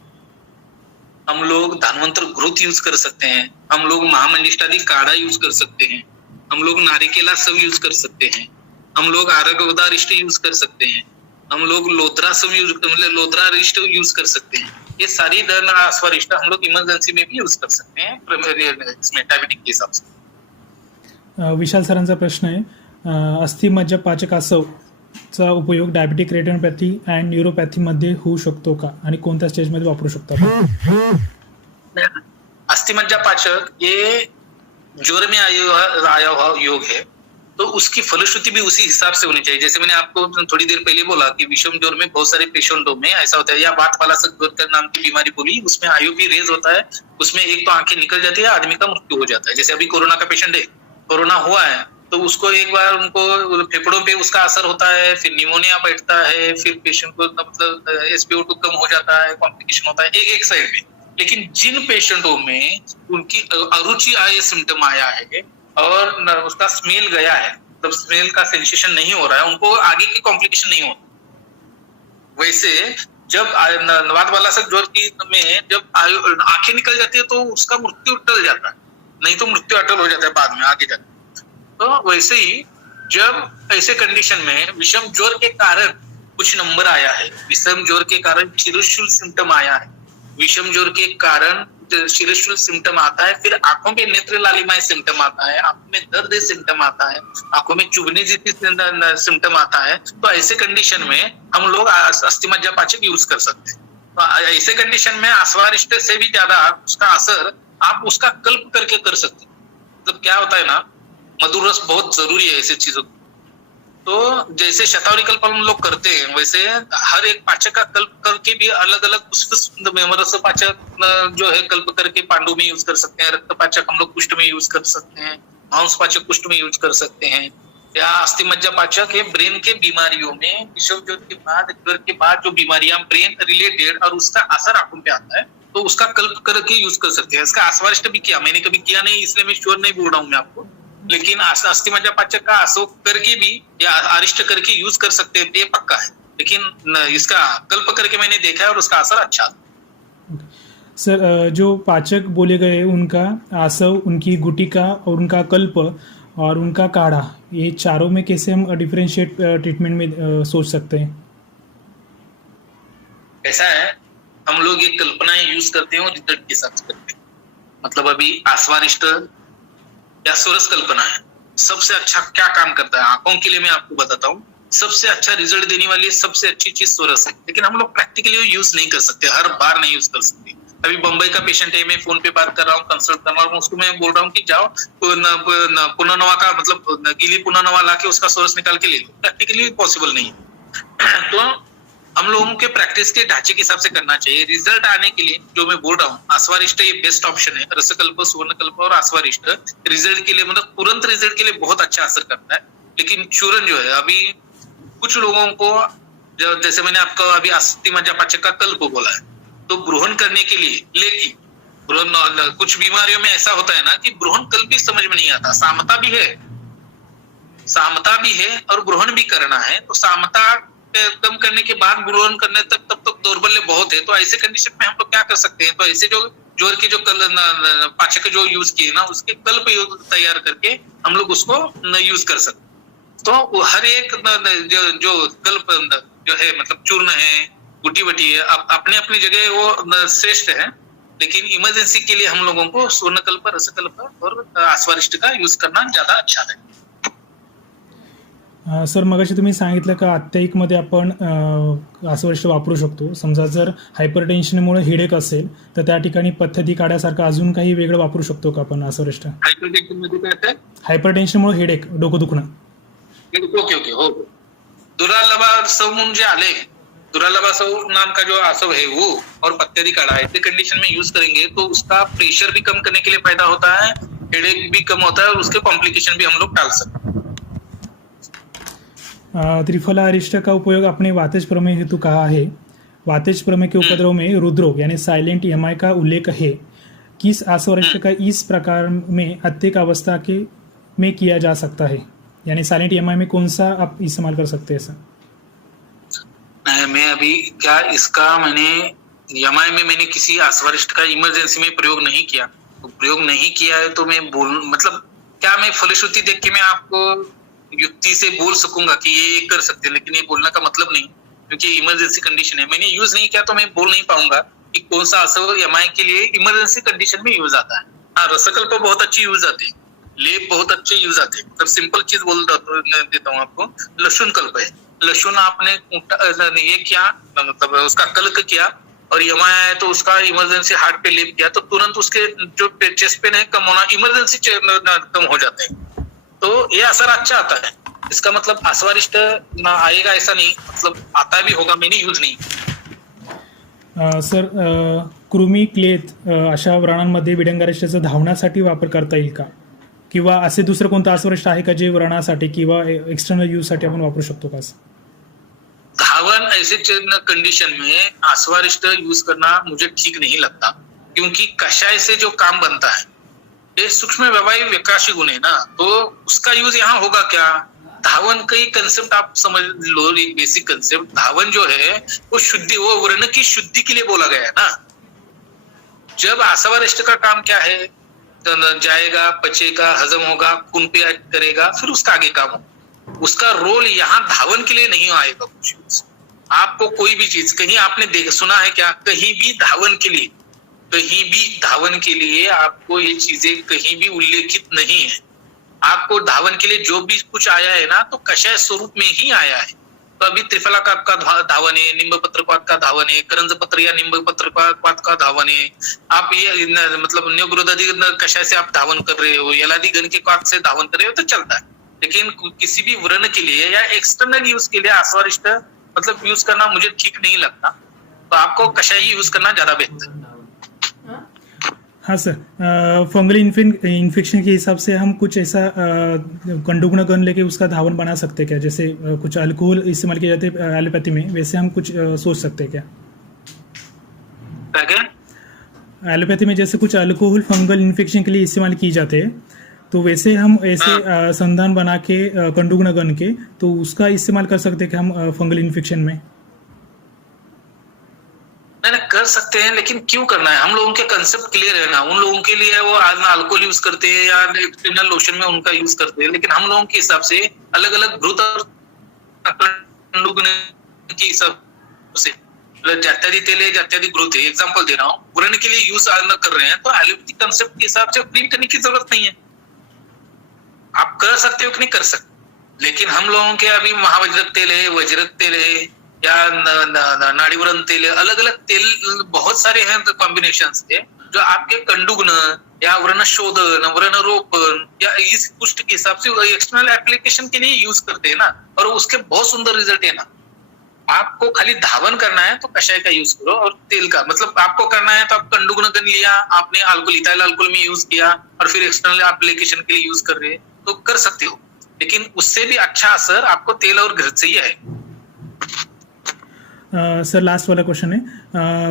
हम लोग धन्वंतर घृत यूज कर सकते हैं, हम लोग महामंडिष्टादि काढ़ा यूज कर सकते हैं, हम लोग नारिकेला सब यूज कर सकते हैं, हम लोग आरोग्यवदारिष्ट यूज कर सकते हैं, हम लोग लोद्रा सब यूज मतलब लोद्रा रिष्ट यूज कर सकते हैं। ये सारी स्वरिष्ट हम लोग इमरजेंसी में भी यूज कर सकते हैं इसमें डायबिटिक के हिसाब से। विशाल सरांचा प्रश्न आहे, अस्थिमज्जा पाचकासवचा उपयोग डायबिटिक रेटिनोपॅथी अँड न्यूरोपॅथीमध्ये होऊ शकतो का आणि कोणत्या स्टेजमध्ये वापरू शकतो आपण? अस्थिमज्जा पाचक ये ज्वर में आया हुआ योग है। तो उसकी फलश्रुति भी उसी हिसाब से होनी चाहिए। जैसे मैंने आपको थोड़ी देर पहले बोला कि विषम ज्वर में बहुत सारे पेशेंटों में ऐसा होता है, या वात वालासक ज्वर का नाम की बीमारी बोली, उसमें आईओपी रेज होता है, उसमें एक तो आंखें निकल जाती है, आदमी का मृत्यु हो जाता है। जैसे अभी कोरोना का पेशेंट है, कोरोना हुआ है तो उसको एक बार उनको फेफड़ों पे उसका असर होता है, फिर निमोनिया बैठता है, फिर पेशेंट को मतलब SpO2 कम हो जाता है, कॉम्प्लिकेशन होता है एक साइड में। लेकिन जिन पेशेंटों में उनकी अरुचि आय सिम्टम आया है और उसका स्मेल गया है, मतलब स्मेल का सेंसेशन नहीं हो रहा है, उनको आगे की कॉम्प्लिकेशन नहीं होती। वैसे जब वात वालासक ज्वर की में जब आंखें निकल जाती है तो उसका मृत्यु टल जाता है, नहीं तो मृत्यु अटल हो जाता है बाद में आगे जाकर। तो वैसे ही जब ऐसे कंडीशन में विषम ज्वर के कारण कुछ नंबर आया है, विषम ज्वर के कारण शिरशूल सिम्टम आया है, विषम ज्वर के कारण शिरशूल सिम्टम आता है, फिर आंखों में नेत्र लालिमाएं सिम्टम आता है, आंखों में दर्द सिम्टम आता है, आंखों में चुभने जैसी सिम्टम आता है, तो ऐसे कंडीशन में हम लोग अस्थिमज्जापाचक यूज कर सकते हैं। तो ऐसे कंडीशन में आश्वारिष्ट से भी ज्यादा उसका असर आप उसका कल्प करके कर सकते हैं। मतलब क्या होता है ना, मधुर रस बहुत जरूरी है ऐसी चीजों। तो जैसे शतावरी कल्प हम लोग करते हैं, वैसे हर एक पाचक का कल्प करके भी अलग अलग रस पाचक जो है कल्प करके पांडु में यूज कर सकते हैं, रक्त पाचक हम लोग कुष्ठ में यूज कर सकते हैं, मांस पाचक कुष्ठ में यूज कर सकते हैं, या अस्थि मज्जा पाचक है ब्रेन के बीमारियों में, विषम ज्वर के बाद जो बीमारियां ब्रेन रिलेटेड और उसका असर आंखों पे आता है, तो उसका कल्प करके यूज कर सकते हैं। इसका आश्वारिष्ट भी किया, मैंने कभी किया नहीं इसलिए मैं श्योर नहीं बोल रहा हूँ मैं आपको, लेकिन अस्थि मज्जा पाचक का अशोक करके भी या अरिष्ट करके यूज कर सकते हैं, ये पक्का है। लेकिन इसका कल्प करके मैंने देखा है और उसका असर अच्छा था। सर, जो पाचक बोले गए उनका आसव, उनकी गुटिका और उनका कल्प और उनका काढ़ा, ये चारों में कैसे हम डिफरेंशिएट ट्रीटमेंट में सोच सकते हैं? ऐसा है, हम लोग ये कल्पनाएं यूज करते हैं और रिजल्ट के साथ करते हैं। मतलब अभी आश्वारिष्ट या सोरस कल्पना है, सबसे अच्छा क्या काम करता है आंखों के लिए मैं आपको बताता हूँ। सबसे अच्छा रिजल्ट देने वाली सबसे अच्छी चीज सोरस है, लेकिन हम लोग प्रैक्टिकली यूज नहीं कर सकते, हर बार नहीं यूज कर सकते। अभी बंबई का पेशेंट है, मैं फोन पे बात कर रहा हूँ, कंसल्ट कर रहा हूँ, उसको मैं बोल रहा हूँ कि जाओ पुनर्नवा का मतलब गीली पुनर्नवा लाके उसका सोरस निकाल के ले लो, प्रैक्टिकली पॉसिबल नहीं है। तो हम लोगों के प्रैक्टिस के ढांचे के हिसाब से करना चाहिए। रिजल्ट आने के लिए जो मैं बोल रहा हूँ, आश्वारिष्ट ये बेस्ट ऑप्शन है, रसकल्प, सुवर्णकल्प और आश्वारिष्ट रिजल्ट के लिए, मतलब तुरंत रिजल्ट के लिए बहुत अच्छा असर करता है। लेकिन चूरन जो है, अभी कुछ लोगों को जैसे मैंने आपको अभी अस्थि मज्जा पाचक का कल्प बोला है, तो ब्रोहन करने के लिए, लेकिन कुछ बीमारियों में ऐसा होता है ना कि ब्रोहन कल्प भी समझ में नहीं आता, सामता भी है और ब्रोहन भी करना है, तो सामता कम करने के बाद ब्रोहन करने तक तब तक दौर्बल्य बहुत है। तो ऐसे कंडीशन में हम लोग क्या कर सकते हैं, तो ऐसे जो ज्वर के जो पाचक जो यूज किए ना, उसके कल्प तैयार करके हम लोग उसको यूज कर सकते हैं। तो हर एक जो कल्प जो है, मतलब चूर्ण है, गुटी बटी है, अपने अपनी जगह वो श्रेष्ठ है, लेकिन इमरजेंसी के लिए हम लोगों को स्वर्णकल्प, रसकल्प और आश्वारिष्ट का यूज करना ज्यादा अच्छा है। सर, मगाशी तुम्ही सांगितलं का अत्याईकमध्ये आपण आश्वारिष्ट वापरू शकतो. समजा जर हायपरटेन्शनमुळे हेडेक असेल तर त्या ठिकाणी पथ्यती काढ्यासारखं अजून काही वेगळं वापरू शकतो का आपण आश्वारिष्ट? हायपरटेन्शनमुळे हेडेक, डोकं दुखणं. ओके हो, दुरालभासव म्हणून जे आले, दुरालभासव नाम का जो आसव है वो और पत्यादी काढ़ा ऐसे कंडीशन में यूज करेंगे तो उसका प्रेशर भी कम करने के लिए फायदा होता है, हेडेक भी कम होता है और उसके कॉम्प्लिकेशन भी हम लोग टाल सकते हैं। त्रिफला अरिष्ट का उपयोग अपने वातेज प्रमेय हेतु कहा है. वातेज प्रमेय के उपद्रव में रुद्रोग यानी साइलेंट EMI का उल्लेख है. किस आश्वारिष्ट का इस प्रकार में अत्यधिक अवस्था के में किया जा सकता है, यानी साइलेंट EMI में कौन सा आप इस्तेमाल कर सकते हैं सर? मैं अभी क्या इसका मैंने EMI में मैंने किसी आश्वारिष्ट का इमरजेंसी में प्रयोग नहीं किया, तो प्रयोग नहीं किया है तो मैं मतलब क्या मैं फलश्रुति देख के मैं आपको युक्ति से बोल सकूंगा कि ये कर सकते हैं, लेकिन ये बोलने का मतलब नहीं, क्योंकि इमरजेंसी कंडीशन है, मैंने यूज नहीं किया तो मैं बोल नहीं पाऊंगा कि कौन सा असर EMI के लिए इमरजेंसी कंडीशन में यूज आता है। हाँ, रसकल्प बहुत अच्छी यूज आती है, लेप बहुत अच्छे यूज आते हैं। मतलब सिंपल चीज बोल देता हूँ आपको, लहसुन कल्प है, लहसुन आपने ये किया, मतलब उसका कल्क किया और EMI आया तो उसका इमरजेंसी हार्ट पे लेप किया, तो तुरंत उसके जो चेस्ट पेन है कम होना, इमरजेंसी कम हो जाते हैं। तो ये असर अच्छा आता है। इसका मतलब आश्वारिष्ट ना आएगा ऐसा नहीं, मतलब आता भी होगा, मैंने यूज नहीं। सर कृमी क्लेत अशा व्रणांमध्ये विडंगारिष्टाचा धावण्यासाठी वापर करता येईल का, किंवा असे दुसरं कोणतं आश्वारिष्ट आहे का जे व्रणासाठी किंवा एक्सटर्नल यूजसाठी आपण वापरू शकतो का? धावन ऐसे कंडीशन में आश्वारिष्ट यूज करना मुझे ठीक नहीं लगता, क्योंकि कषाय से जो काम बनता है ये सूक्ष्म व्यवहारिक विकासी गुण है ना, तो उसका यूज यहाँ होगा क्या? धावन का ही कंसेप्ट आप समझ लो, एक बेसिक कंसेप्ट। धावन जो है वो शुद्धि, वो वर्ण की शुद्धि के लिए बोला गया है ना। जब आश्वारिष्ट का काम क्या है, जाएगा, पचेगा, हजम होगा, खून पे करेगा, फिर उसका आगे काम होगा। उसका रोल यहाँ धावन के लिए नहीं आएगा कुछ। आपको कोई भी चीज कहीं आपने सुना है क्या, कहीं भी धावन के लिए, कहीं भी धावन के लिए आपको ये चीजें कहीं भी उल्लेखित नहीं है। आपको धावन के लिए जो भी कुछ आया है ना, तो कषाय स्वरूप में ही आया है। तो अभी त्रिफलाकाप का धावन है, निम्ब पत्रपात का धावन है, करंज पत्र या निम्ब पत्रपात का धावन है। आप ये मतलब न्योग्रोदादि कषाय से आप धावन कर रहे हो, यलादि गण के काक से धावन कर रहे हो तो चलता है। लेकिन किसी भी व्रण के लिए या एक्सटर्नल यूज के लिए आश्वारिष्ट मतलब यूज करना मुझे ठीक नहीं लगता। तो आपको कषाय यूज करना ज्यादा बेहतर है। हाँ सर, फंगल इन्फेक्शन के हिसाब से हम कुछ ऐसा कंडुग्न गन लेके उसका धावन बना सकते हैं क्या? जैसे कुछ अल्कोहल इस्तेमाल किए जाते हैं एलोपैथी में, वैसे हम कुछ सोच सकते हैं क्या? एलोपैथी में जैसे कुछ अल्कोहल फंगल इन्फेक्शन के लिए इस्तेमाल किए जाते हैं, तो वैसे हम ऐसे संधान बना के कंडुग्न गन के, तो उसका इस्तेमाल कर सकते हैं कि हम फंगल इन्फेक्शन में? नहीं कर सकते हैं, लेकिन क्यों करना है? हम लोगों के कंसेप्ट क्लियर है ना। उन लोगों के लिए वो अल्कोहल यूज करते हैं या एक्सटर्नल लोशन में उनका यूज करते हैं, लेकिन हम लोगों के हिसाब से अलग अलग भ्रूत के हिसाब से जात्यादि तेल है, जात्यादि ग्रोथ है, एग्जाम्पल दे रहा हूँ, व्रण के लिए यूज कर रहे हैं, तो एलोपैथिक कंसेप्ट के हिसाब से क्लीन करने की जरूरत नहीं है। आप कर सकते हो कि नहीं कर सकते, लेकिन हम लोगों के अभी महावज्रक तेल है, वज्रक तेल है या नाड़ीवरण तेल, अलग अलग तेल बहुत सारे हैं कॉम्बिनेशन है, जो आपके कंडुग्न या व्रण शोधन, व्रण रोपण या इस पुष्ट के हिसाब से एक्सटर्नल एप्लीकेशन के लिए यूज करते हैं ना, और उसके बहुत सुंदर रिजल्ट है ना। आपको खाली धावन करना है तो कषाय का यूज करो, और तेल का मतलब आपको करना है तो आप कंडुग्न गन लिया, आपने अल्कोहल इथाइल अल्कोहल में यूज किया और फिर एक्सटर्नल एप्लीकेशन के लिए यूज कर रहे हैं तो कर सकते हो, लेकिन उससे भी अच्छा असर आपको तेल और घर से ही है। सर लास्ट वाला क्वेश्चन है,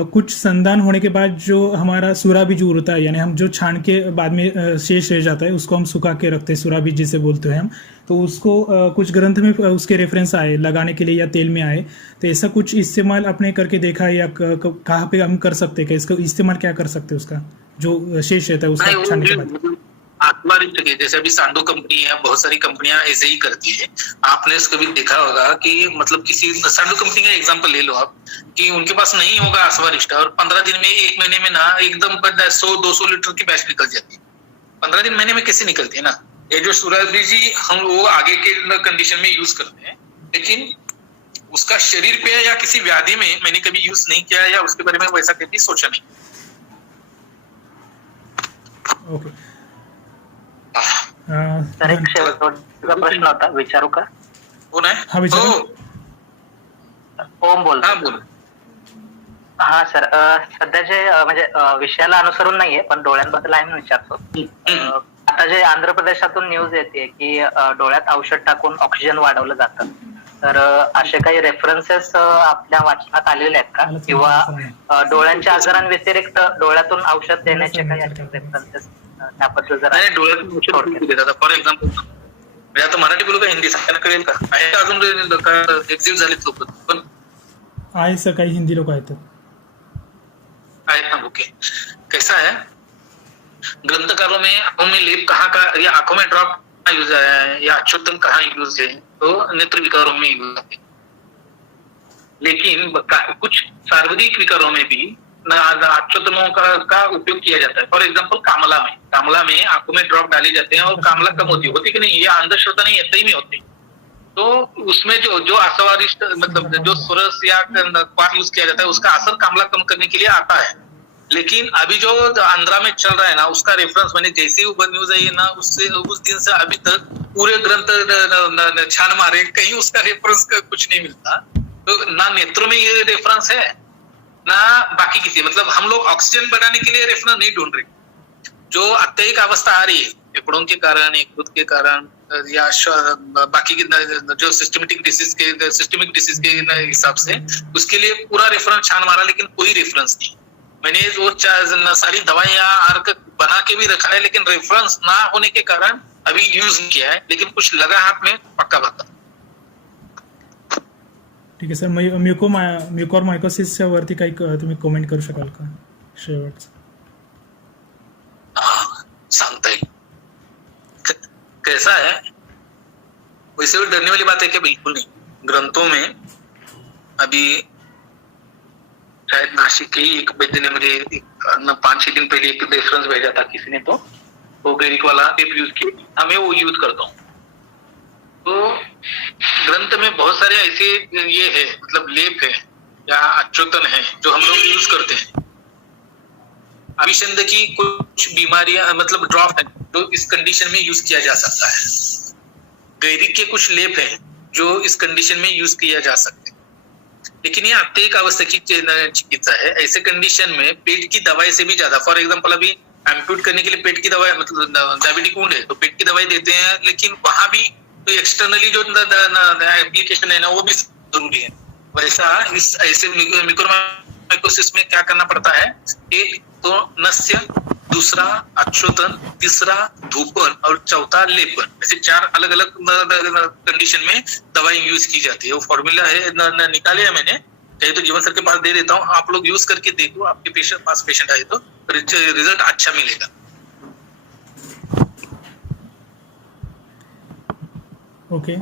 कुछ संधान होने के बाद जो हमारा सूरा बीज उड़ता है, यानी हम जो छान के बाद में शेष रह जाता है उसको हम सुखा के रखते हैं, सूरा बीज जिसे बोलते हैं हम, तो उसको कुछ ग्रंथ में उसके रेफरेंस आए लगाने के लिए या तेल में आए, तो ऐसा कुछ इस्तेमाल आपने करके देखा है या कहाँ पे हम कर सकते हैं क्या? इसका इस्तेमाल क्या कर सकते हैं उसका जो शेष रहता है उसका छानने के बाद? आत्मारिष्ट के जैसे अभी सांडो कंपनी है, बहुत सारी कंपनियां ऐसे ही करती है। आपने इसको भी देखा होगा कि मतलब किसी सांडो कंपनी का एग्जांपल ले लो आप, कि उनके पास नहीं होगा आश्वारिष्ट और 15 दिन में, 1 महीने में ना एकदम 100-200 लीटर की बैच निकल जाती है। 15 दिन महीने में कैसे निकलती है ना। ये जो सूरज जी हम वो आगे के कंडीशन में यूज करते हैं, लेकिन उसका शरीर पे या किसी व्याधि में मैंने कभी यूज नहीं किया या उसके बारे में वैसा कभी सोचा नहीं। ओके सर एक शेवटचा प्रश्न होता, विचारू का? कोण आहे? हा विचार. ओम बोल. हा बोल. हा सर, सध्या जे म्हणजे विषयाला अनुसरून नाहीये पण डोळ्यांबद्दल आहे म्हणून विचारतो. आता जे आंध्र प्रदेशातून न्यूज येते की डोळ्यात औषध टाकून ऑक्सिजन वाढवलं जातं, तर असे काही रेफरन्सेस आपल्या वाचनात आलेले आहेत का? किंवा डोळ्यांच्या आजारांव्यतिरिक्त डोळ्यातून औषध देण्याचे काही रेफरन्सेस त्याबद्दल जरा? नाही, डोळ्यातून देतात. फॉर एक्झाम्पल म्हणजे आता मराठी बोलू का हिंदी सांगायला कळेल का? आहे का अजून एक्झिट झालेत लोक? पण आहे सर, काही हिंदी लोक आहेत ना. ओके, कैसा है ग्रंथकारों में आंखों में लेप कहाँ का या आंखों में ड्रॉप कहाँ यूज है या अच्युतन कहाँ यूज है, तो नेत्र विकारों में यूज है। लेकिन कुछ सार्वजनिक विकारों में भी अच्युतनों का उपयोग किया जाता है। फॉर एग्जाम्पल कामला में आंखों में ड्रॉप डाले जाते हैं और कामला कम होती कि नहीं, ये अंधश्रद्धा नहीं है, सही में होती। तो उसमें जो आश्वारिष्ट मतलब जो सुरस या क्वाथ यूज किया जाता है उसका असर कामला कम करने के लिए आता है। लेकिन अभी जो आंध्रा में चल रहा है ना, उसका रेफरेंस मैंने जैसे ही ऊपर न्यूज आई है ना, उससे उस दिन से अभी तक पूरे ग्रंथ छान मारे, कहीं उसका रेफरेंस का कुछ नहीं मिलता। तो ना नेत्रों में ये रेफरेंस है ना बाकी किसी, मतलब हम लोग ऑक्सीजन बढ़ाने के लिए रेफरेंस नहीं ढूंढ रहे। जो अत्यधिक अवस्था आ रही है फेफड़ों के कारण, यकृत के कारण या बाकी की जो सिस्टमेटिक डिसीज के हिसाब से, उसके लिए पूरा रेफरेंस छान मारा, लेकिन कोई रेफरेंस नहीं। मैंने वो सारी दवाइयां आर्क बना के भी रखा है, लेकिन रेफरेंस ना होने के कारण अभी यूज नहीं किया है, लेकिन कुछ लगा हाथ में पक्का बता। ठीक आहे सर, म्युकोरमायकोसिसच्या वरती काही तुम्ही कमेंट करू शकाल का शेवट? सांगता है कैसा है, वैसे भी डरने वाली बात है क्या? बिल्कुल नहीं। ग्रंथों में अभी शायद नासिक के ही एक वैद्य ने मुझे 5-6 दिन पहले एक रेफरेंस भेजा था किसी ने, तो वो गैरिक वाला टेप यूज किया, मैं वो यूज करता हूँ। तो ग्रंथ में बहुत सारे ऐसे ये है, मतलब लेप है या अच्युतन है जो हम लोग यूज करते हैं। अभिषंद की कुछ बीमारियां, मतलब ड्रॉप है जो इस कंडीशन में यूज किया जा सकता है। गैरिक के कुछ लेप है जो इस कंडीशन में यूज किया जा सकते हैं, लेकिन ये अत्यधिक अवस्था की चिकित्सा है। ऐसे कंडीशन में पेट की दवाई से भी ज्यादा, फॉर एग्जाम्पल अभी एम्प्यूट करने के लिए पेट की दवाई, मतलब डायबिटिक वुंड है तो पेट की दवाई देते हैं, लेकिन वहां भी तो एक्सटर्नली जो एप्लीकेशन है ना वो भी जरूरी है। वैसा इस ऐसे म्युकोरमाइकोसिस में क्या करना पड़ता है, एक तो नस्य, दूसरा अक्षोतन, तीसरा धूपन और चौथा लेपन, ऐसे 4 अलग अलग कंडीशन में दवाई यूज की जाती है। वो फॉर्मूला है, निकाले है मैंने, चाहे तो जीवन सर के पास दे देता हूँ, आप लोग यूज करके देखो, आपके पास पेशेंट आए तो रिजल्ट अच्छा मिलेगा। ओके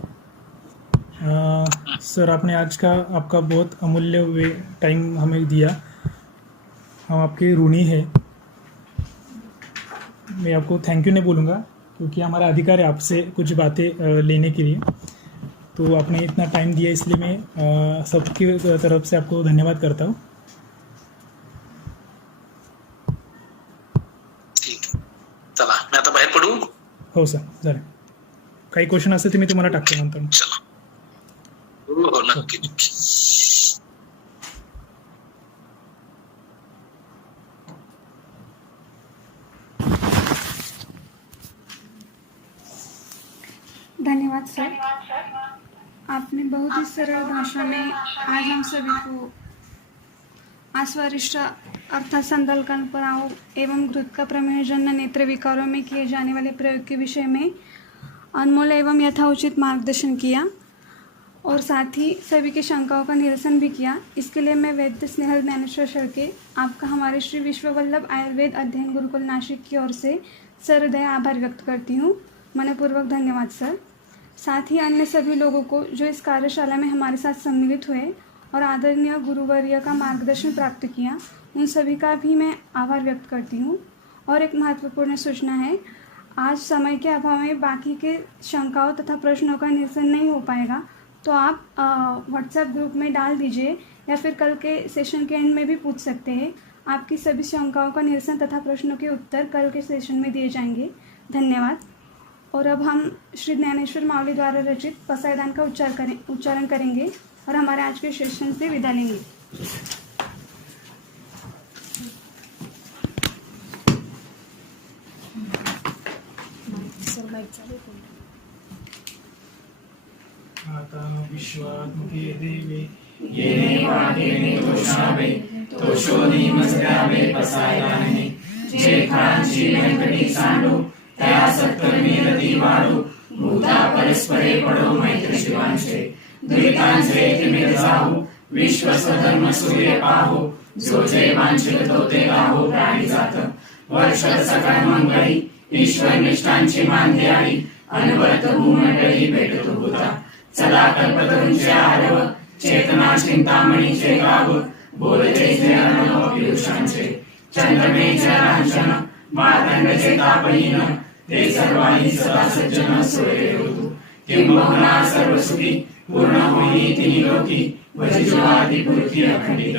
सर, आपने आज का आपका बहुत अमूल्य टाइम हमें दिया, हम आपके ऋणी हैं। मैं आपको थैंक यू नहीं बोलूँगा क्योंकि हमारा अधिकार है आपसे कुछ बातें लेने के लिए, तो आपने इतना टाइम दिया, इसलिए मैं सबकी तरफ से आपको धन्यवाद करता हूँ। ठीक आहे, चला मी आता बाहेर पडू? हो सर, झालं. काही क्वेश्चन असते ते मी तुम्हाला टाकतो नंतर. चला, हो नक्की नक्की. धन्यवाद सर, आपने बहुत ही सरल भाषा में आज हम सभी को आश्वरिष्ट अर्थात संदल कल्पनाओं एवं घृत का प्रमेयजन्य नेत्र विकारों में किए जाने वाले प्रयोग के विषय में अनमोल एवं यथाउचित मार्गदर्शन किया और साथ ही सभी की शंकाओं का निरसन भी किया। इसके लिए मैं वैद्य स्नेहल ज्ञानेश्वर शेळके आपका हमारे श्री विश्ववल्लभ आयुर्वेद अध्ययन गुरुकुल नासिक की ओर से सहृदय आभार व्यक्त करती हूँ। मनपूर्वक धन्यवाद सर। साथ ही अन्य सभी लोगों को जो इस कार्यशाला में हमारे साथ सम्मिलित हुए और आदरणीय गुरुवर्य का मार्गदर्शन प्राप्त किया, उन सभी का भी मैं आभार व्यक्त करती हूँ। और एक महत्वपूर्ण सूचना है, आज समय के अभाव में बाकी के शंकाओं तथा प्रश्नों का निरसन नहीं हो पाएगा, तो आप व्हाट्सएप ग्रुप में डाल दीजिए या फिर कल के सेशन के एंड में भी पूछ सकते हैं। आपकी सभी शंकाओं का निरसन तथा प्रश्नों के उत्तर कल के सेशन में दिए जाएंगे। धन्यवाद। और अब हम श्री ज्ञानेश्वर मावली द्वारा रचित पसायदान का उच्चारण करेंगे और हमारे आज के सेशन से विदा लेंगे। आता विश्वात्मके देवे येने वाक्येने तोषावे तोषोनी मजल्यावे पसायदाने जे खांची व्यंकटी सांडू त्या सत्कर्मी रती वाढू भूता परस्परे पडो मैत्री शिवांचे दुरितांचे तिमिर जाऊ विश्व स्वधर्म सूर्य पाहू जो जे वांछित तो ते गाहो प्राणी जात वर्ष सकाळ मंगळी ईश्वर निष्ठांची मांद्याळी अनवरत भूमंडळी भेटतो भूता चला कल्पतरूंचे आरव चेतना चिंतामणीचे गाव बोलते जे अनुभव पियुषांचे चंद्रमेच्या रांजन मातंगचे तापणीन ते सर्वांनी सदा सज्जन सोयरे होतू किंबहुना सर्व सुखी पूर्ण होई तिनी लोकी वजिजवादी पुरखी अखंडित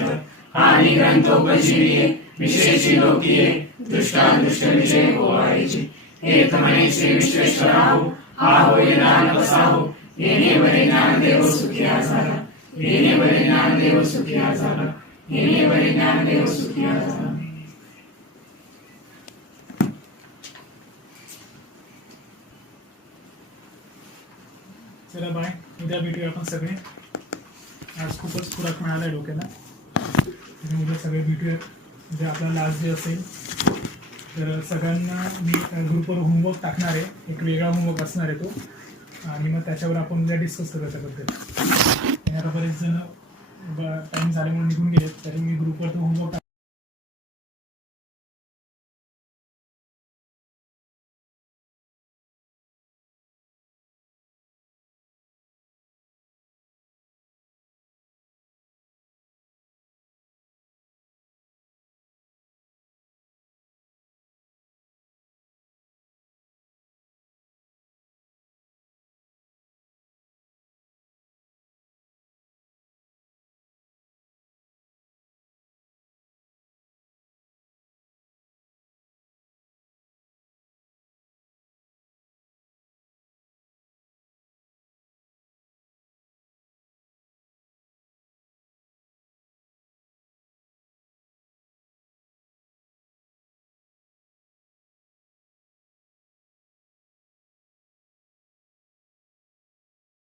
आणि ग्रंथोपजीविये विशेषी लोकीये दृष्टादृष्ट विजय होवायची एक म्हणे श्री विश्वेश्वराहू होय ज्ञान बसावो येणे बरे ज्ञानदेव सुखिया झाला येणे बरे ज्ञानदेव सुखिया झाला येणे बरे ज्ञानदेव सुखिया झाला. चला बाय, उद्या भेटूया आपण सगळे. आज खूपच खुराक मिळाला आहे डोक्याला. तुम्ही उद्या सगळे भेटूया. उद्या आपला लास्ट डे असेल, तर सगळ्यांना मी ग्रुपवर होमवर्क टाकणार आहे. एक वेगळा होमवर्क असणार आहे तो, आणि मग त्याच्यावर आपण उद्या डिस्कस करू त्याच्याबद्दल. आता बरेच जण टाईम झाल्यामुळे निघून गेले, तरी मी ग्रुपवर तो होमवर्क